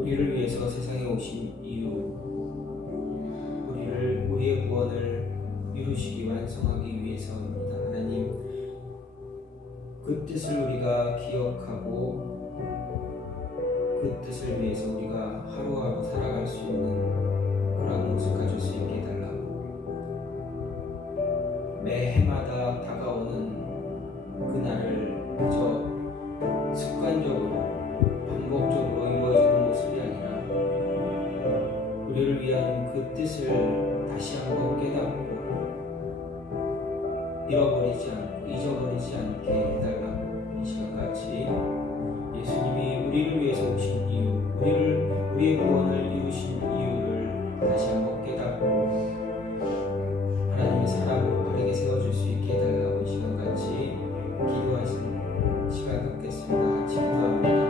우리를 위해서 세상에 오신 이유, 우리의 구원을 이루시기 완성하기 위해서입니다. 하나님, 그 뜻을 우리가 기억하고 그 뜻을 위해서 우리가 하루하루 살아갈 수 있는 그런 모습 가질 수 있게 해달라고. 매 해마다 다가오는 그날을 그저 습관적으로 반복적으로 이루어지는 모습이 아니라 우리를 위한 그 뜻을 다시 한번 깨닫고 잃어버리지 않고 잊어버리지 않게 해달라고. 이 시간같이 예수님이 우리를 위해서 오신 이유, 우리의 구원을 이루신 이유를 다시 한번 깨닫고 하나님의 사랑으로 바르게 세워줄 수 있게 해달라고 이 시간같이 기도하시는 시간 갖겠습니다. 같이 기도합니다.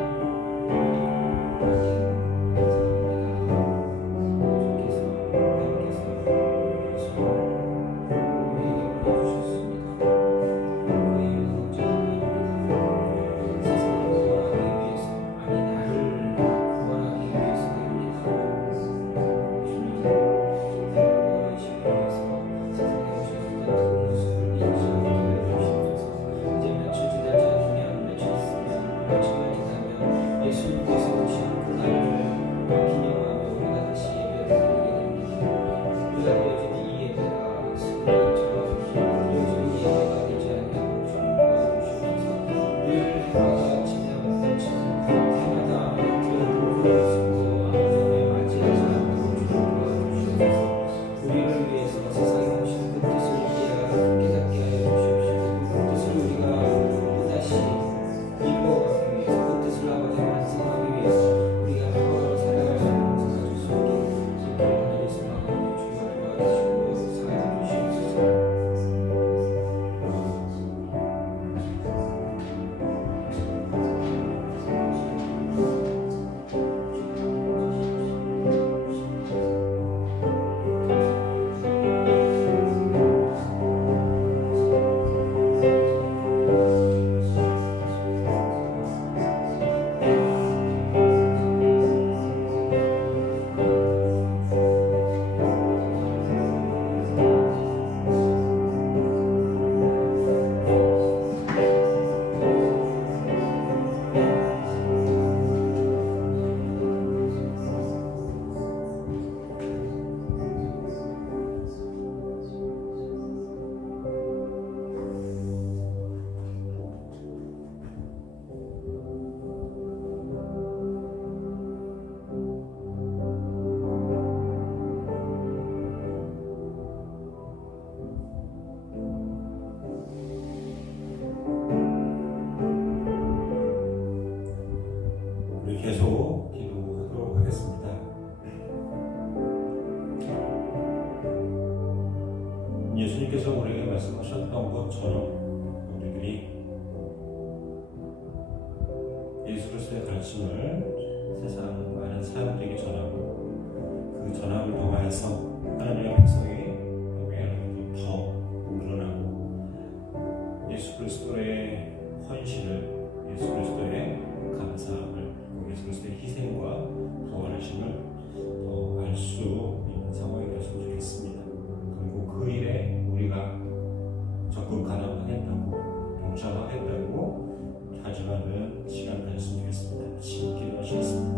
계속 기도하도록 하겠습니다. 예수님께서 우리에게 말씀하셨던 것처럼 우리들이 예수 그리스도의 가르침을 세상 많은 사람들에게 전하고 그 전함을 통하여서 하나님의 백성이 더 늘어나고 예수 그리스도의 헌신을, 예수 그리스도의 감사함을, 예수 그리스도의 희생과 부활하심을 더 알 수 있는 상황이 되었으면 좋겠습니다. 그리고 그 일에 우리가 적극 가담하겠다고, 동참하겠다고 다짐하는 시간 가졌으면 좋겠습니다. 지금 기도하시겠습니다.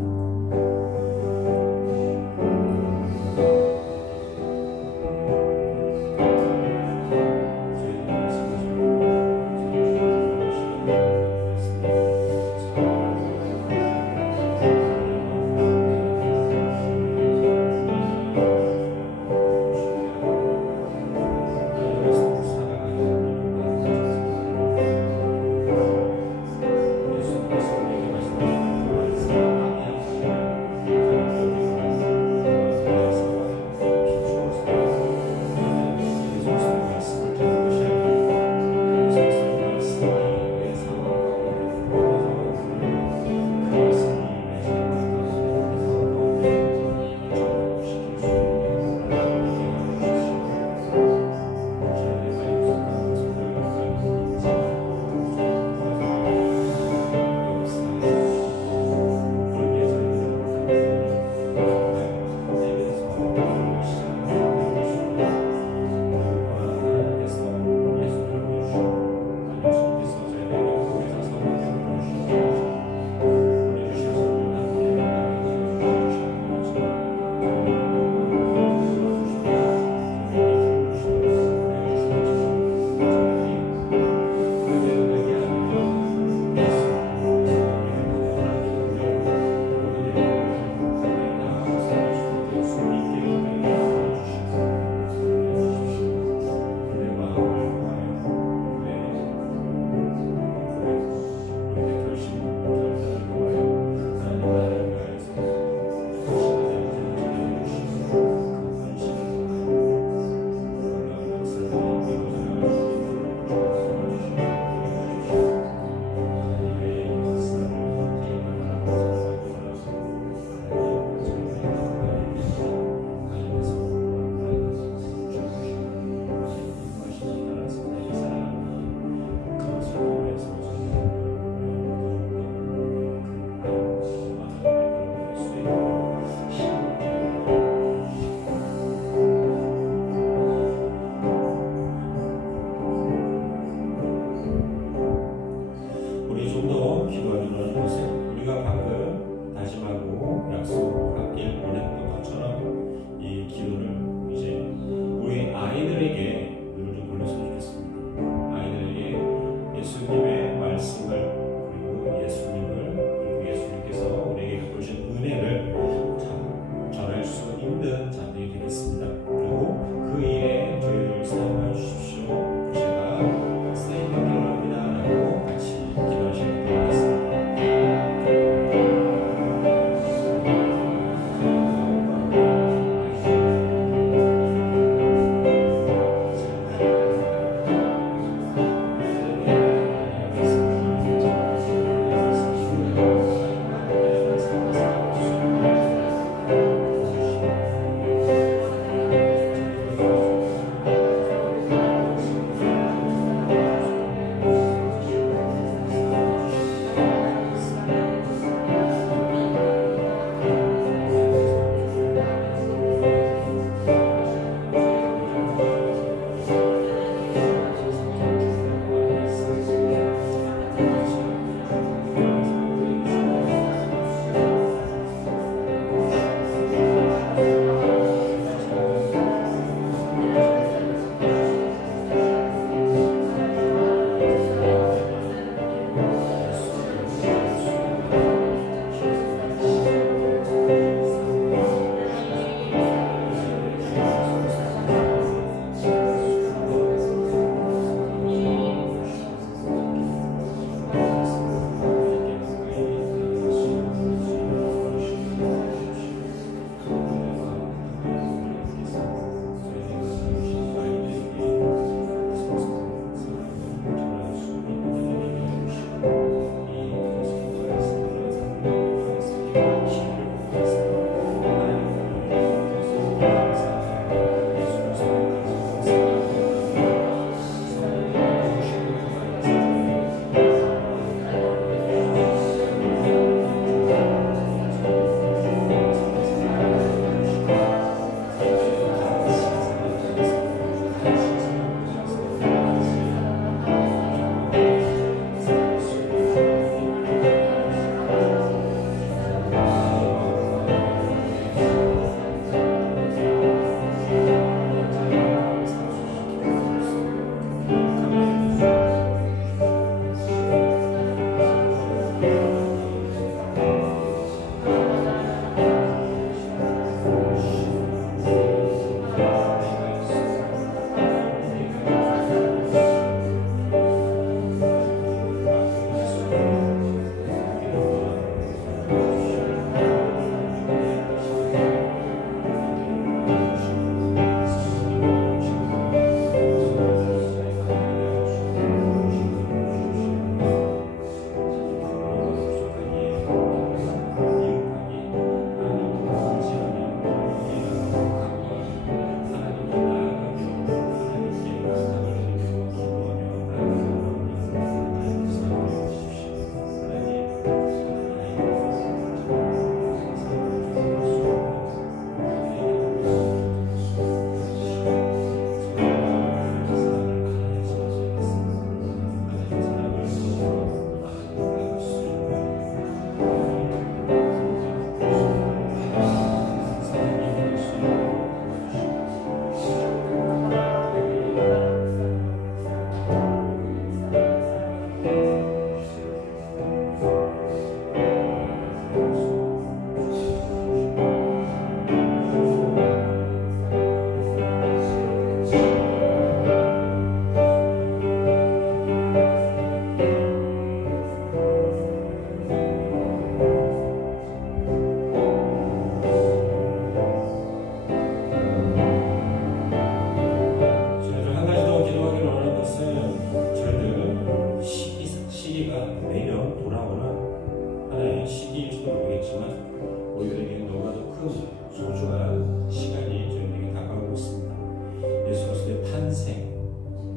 탄생,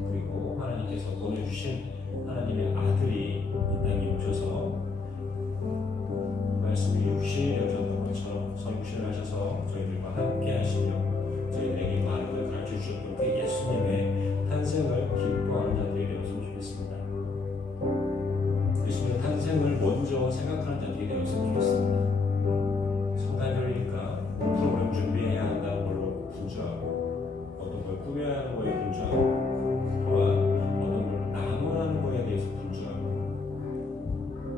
그리고 하나님께서 보내주신 하나님의 아들이 이 땅에 오셔서 말씀이 육신이었던 것처럼 성육신을 하셔서 저희들과 함께 하시며 저희들에게 많은 걸 가르쳐 주셨던 그 예수님의 탄생을 기뻐하는 자들이 되었으면 좋겠습니다. 예수님의 탄생을 먼저 생각하는 자들이 되었으면 좋겠습니다. 성탄절이니까 프로그램 준비해야 한다는 걸로 분주하고 어떤 걸 꾸며야 하는 거에 분주하고 또한 어떤 걸 나눠하는 거에 대해서 분주하고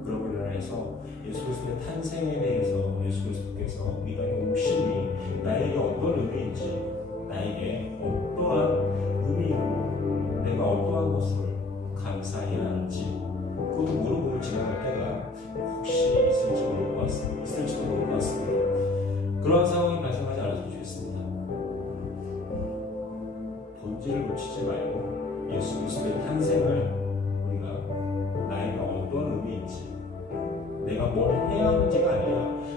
그러고 인해서 예수 그리스도의 탄생에 대해서 예수 그리스도께서 이 땅에 오심이 나에게 어떤 의미인지 나에게 어떠한 의미이고 내가 어떠한 것을 감사해야 하는지 그것도 물어보고 지나갈 때가 혹시 있을지도 모를 것 같습니다. 그러한 상황이 발생하지 않았으면 좋겠습니다. 본질을 놓치지 말고 예수 그리스도의 탄생을 우리가 나에게 어떤 의미인지 내가 뭘 해야 하는지가 아니라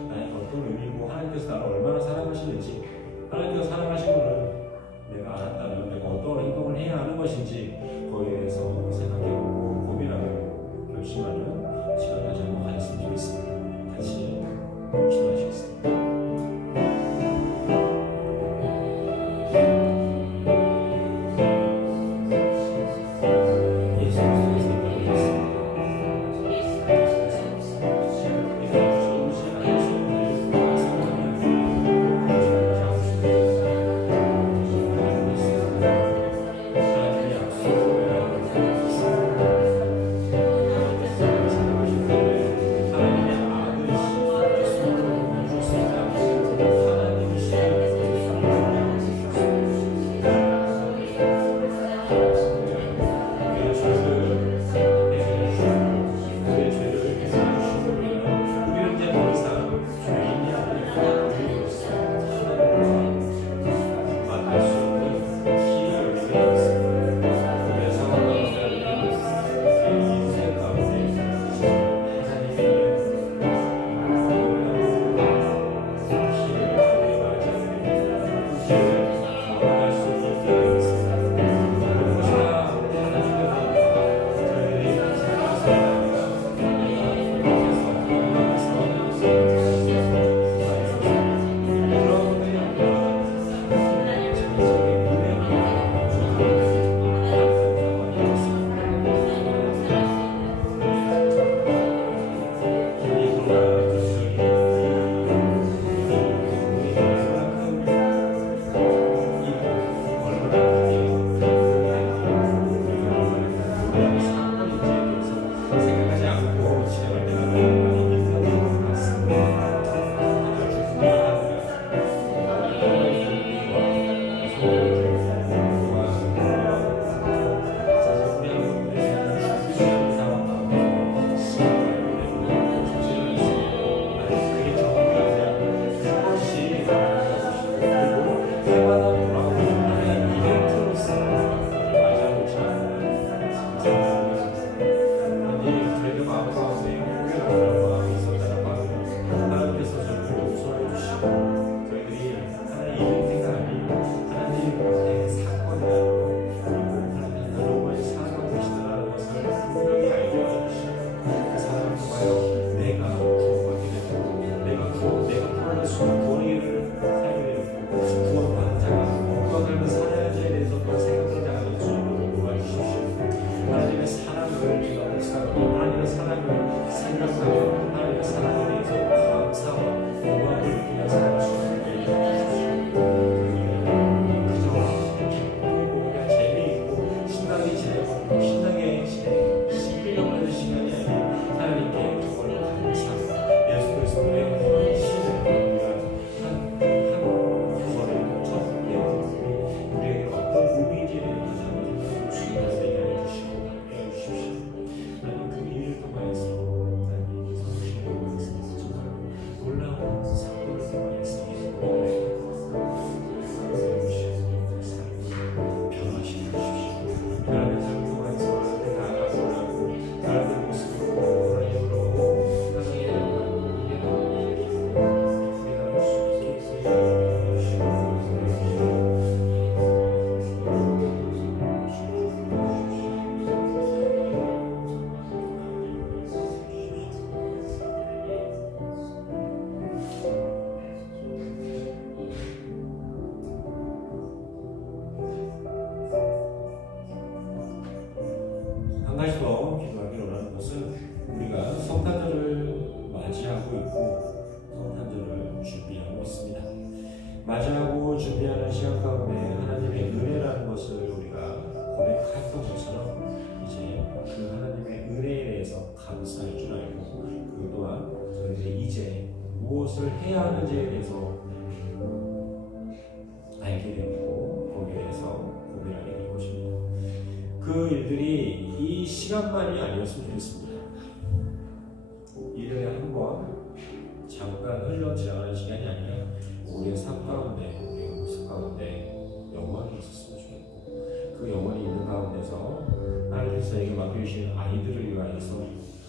나에게 어떤 의미고 하나님께서 나를 얼마나 사랑하시는지 하나님께서 사랑하신 분을 내가 알았다면 내가 어떤 행동을 해야 하는 것인지 거기에 대해서 생각해보고 고민하고 결심하는 시간 다시 한번 가졌으면 좋겠습니다. 같이 기도하시겠습니다. 하나님의 약속 한 가지 더 기도하기 원하는 것은 우리가 성탄절을 맞이하고 있고 성탄절을 준비하고 있습니다. 맞이하고 준비하는 시간 가운데 하나님의 은혜라는 것을 우리가 고백했던 것처럼 이제 그 하나님의 은혜에 대해서 감사할 줄 알고 그 또한 저희들이 이제 무엇을 해야 하는지에 대해서 알게 되고 거기에 대해서 고민하게 될 것입니다. 그 일들이 이 시간만이 아니었으면 좋겠습니다. 1년에 한 번 잠깐 흘러 지나가는 시간이 아니라 우리의 삶 가운데, 우리의 모습 가운데 영원히 있었으면 좋겠고 그 영원히 있는 가운데서 하나님께서 저에게 맡겨주신 아이들을 위하여서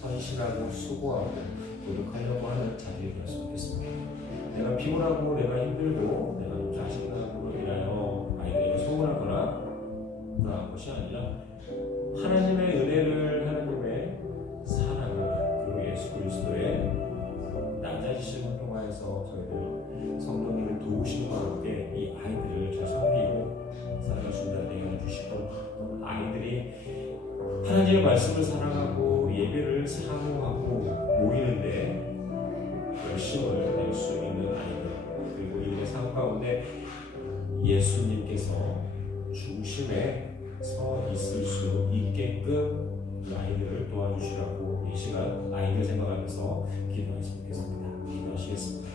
헌신하고 수고하고 노력하려고 하는 자들이 되었으면 좋겠습니다. 내가 피곤하고 내가 힘들고 내가 자식들하고 인하여 아이들에게 소원하거나 그러한 것이 아니라 하나님의 은혜를 하나님의 사랑을 그리고 예수 그리스도의 낮아지심을 통하여서 저희들 성도님을 도우심과 함께 이 아이들을 잘 섬기고 살아준다 내가 주시고 아이들이 하나님의 말씀을 사랑하고 예배를 사모하고 모이는데 열심을 낼 수 있는 아이들 그리고 이들의 삶 가운데 예수님께서 중심에 서 있을 수 있게끔 그 아이들을 도와주시라고 이 시간 아이들 생각하면서 기도했으면 좋겠습니다. 기도하시겠습니다.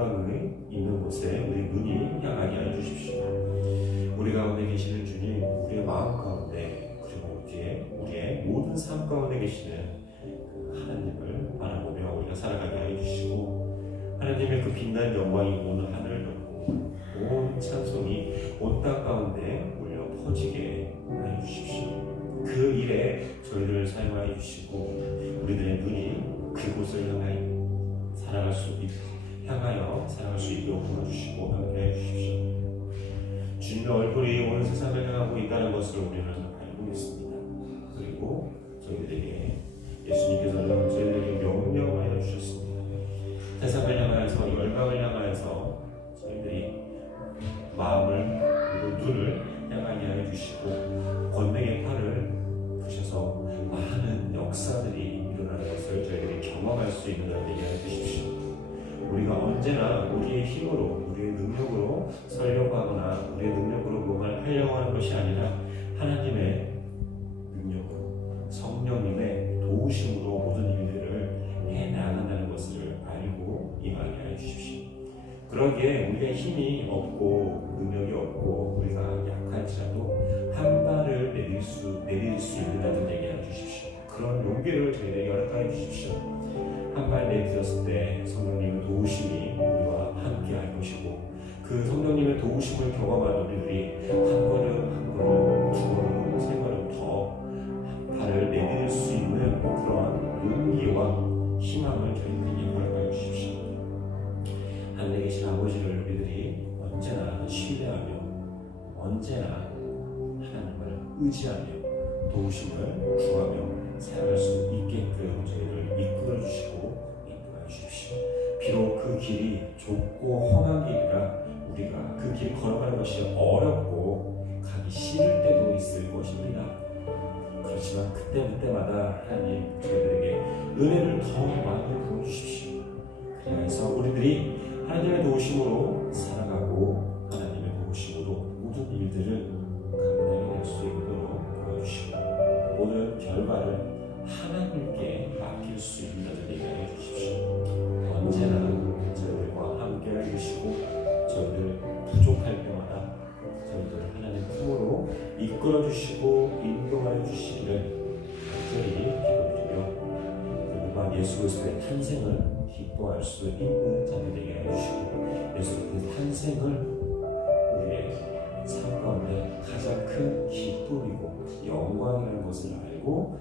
영광이 있는 곳에 우리 눈이 향하게 하여 주십시오. 우리 가운데 계시는 주님, 우리의 마음 가운데 그리고 우리의 모든 삶 가운데 계시는 그 하나님을 바라보며 우리가 살아가게 하여 주시고, 하나님의 그 빛난 영광이 온 하늘을 덮고 온 찬송이 온 땅 가운데 울려 퍼지게 하여 주십시오. 그 일에 저희를 사용하여 주시고 우리들의 눈이 그곳을 향하여 살아갈 수 있도록 도와주시고 함께해 주십시오. 주님의 얼굴이 온 세상을 향하고 있다는 것을 우리는 알고 있습니다. 그리고 저희들에게 예수님께서는 저희들에게 명령하여 주셨습니다. 세상을 향하여서 열방을 향하여서 저희들이 마음을 그리고 눈을 향하게 하여 주시고 권능의 팔을 드셔서 많은 역사들이 일어나는 것을 저희들이 경험할 수 있는 날 되게 하여 주십시오. 우리가 언제나 우리의 힘으로, 우리의 능력으로 살려고 하거나 우리의 능력으로 무엇을 하려고 하는 것이 아니라 하나님의 능력으로, 성령님의 도우심으로 모든 일들을 해나간다는 것을 알고 임하게 하여 주십시오. 그러기에 우리의 힘이 없고 능력이 없고 우리가 약할지라도 한 발을 내릴 수 있는 자들 되게 해주십시오. 그런 용기를 저희에게 허락하여 주십시오. 한 발 내딛었을 때 성령님의 도우심이 우리와 함께 할 것이고, 그 성령님의 도우심을 경험한 우리들이 한 걸음 한 걸음, 두 걸음, 세 걸음 더 발을 내딛을 수 있는 그러한 용기와 희망을 저희에게 허락하여 주십시오. 하늘에 계신 아버지를 우리들이 언제나 신뢰하며 언제나 하나님을 의지하며 도우심을 구하며 살아갈 수 있게끔 저희를 이끌어 주시고 인도하여 주십시오. 비록 그 길이 좁고 험한 길이라 우리가 그 길 걸어가는 것이 어렵고 가기 싫을 때도 있을 것입니다. 그렇지만 그때마다 하나님 저희들에게 은혜를 더 많이 부어주십시오. 그래서 우리들이 하나님의 도우심으로 살아가고 하나님의 도우심으로 모든 일들을 감당해 낼 수 있도록 도와주시고 모든 결과를 하나님께 맡길 수 있는 자들에게 해 주십시오. 언제나 저희들과 함께 해주시고 저희들 부족할 때마다 저희들을 하나님 품으로 이끌어 주시고 인도하여 주시기를 간절히 기도드리며 그리고 예수 그리스도의 탄생을 기뻐할 수 있는 자들에게 해주시고 예수 그리스도의 탄생을 우리의 삶 가운데 가장 큰 기쁨이고 영광이라는 것을 알고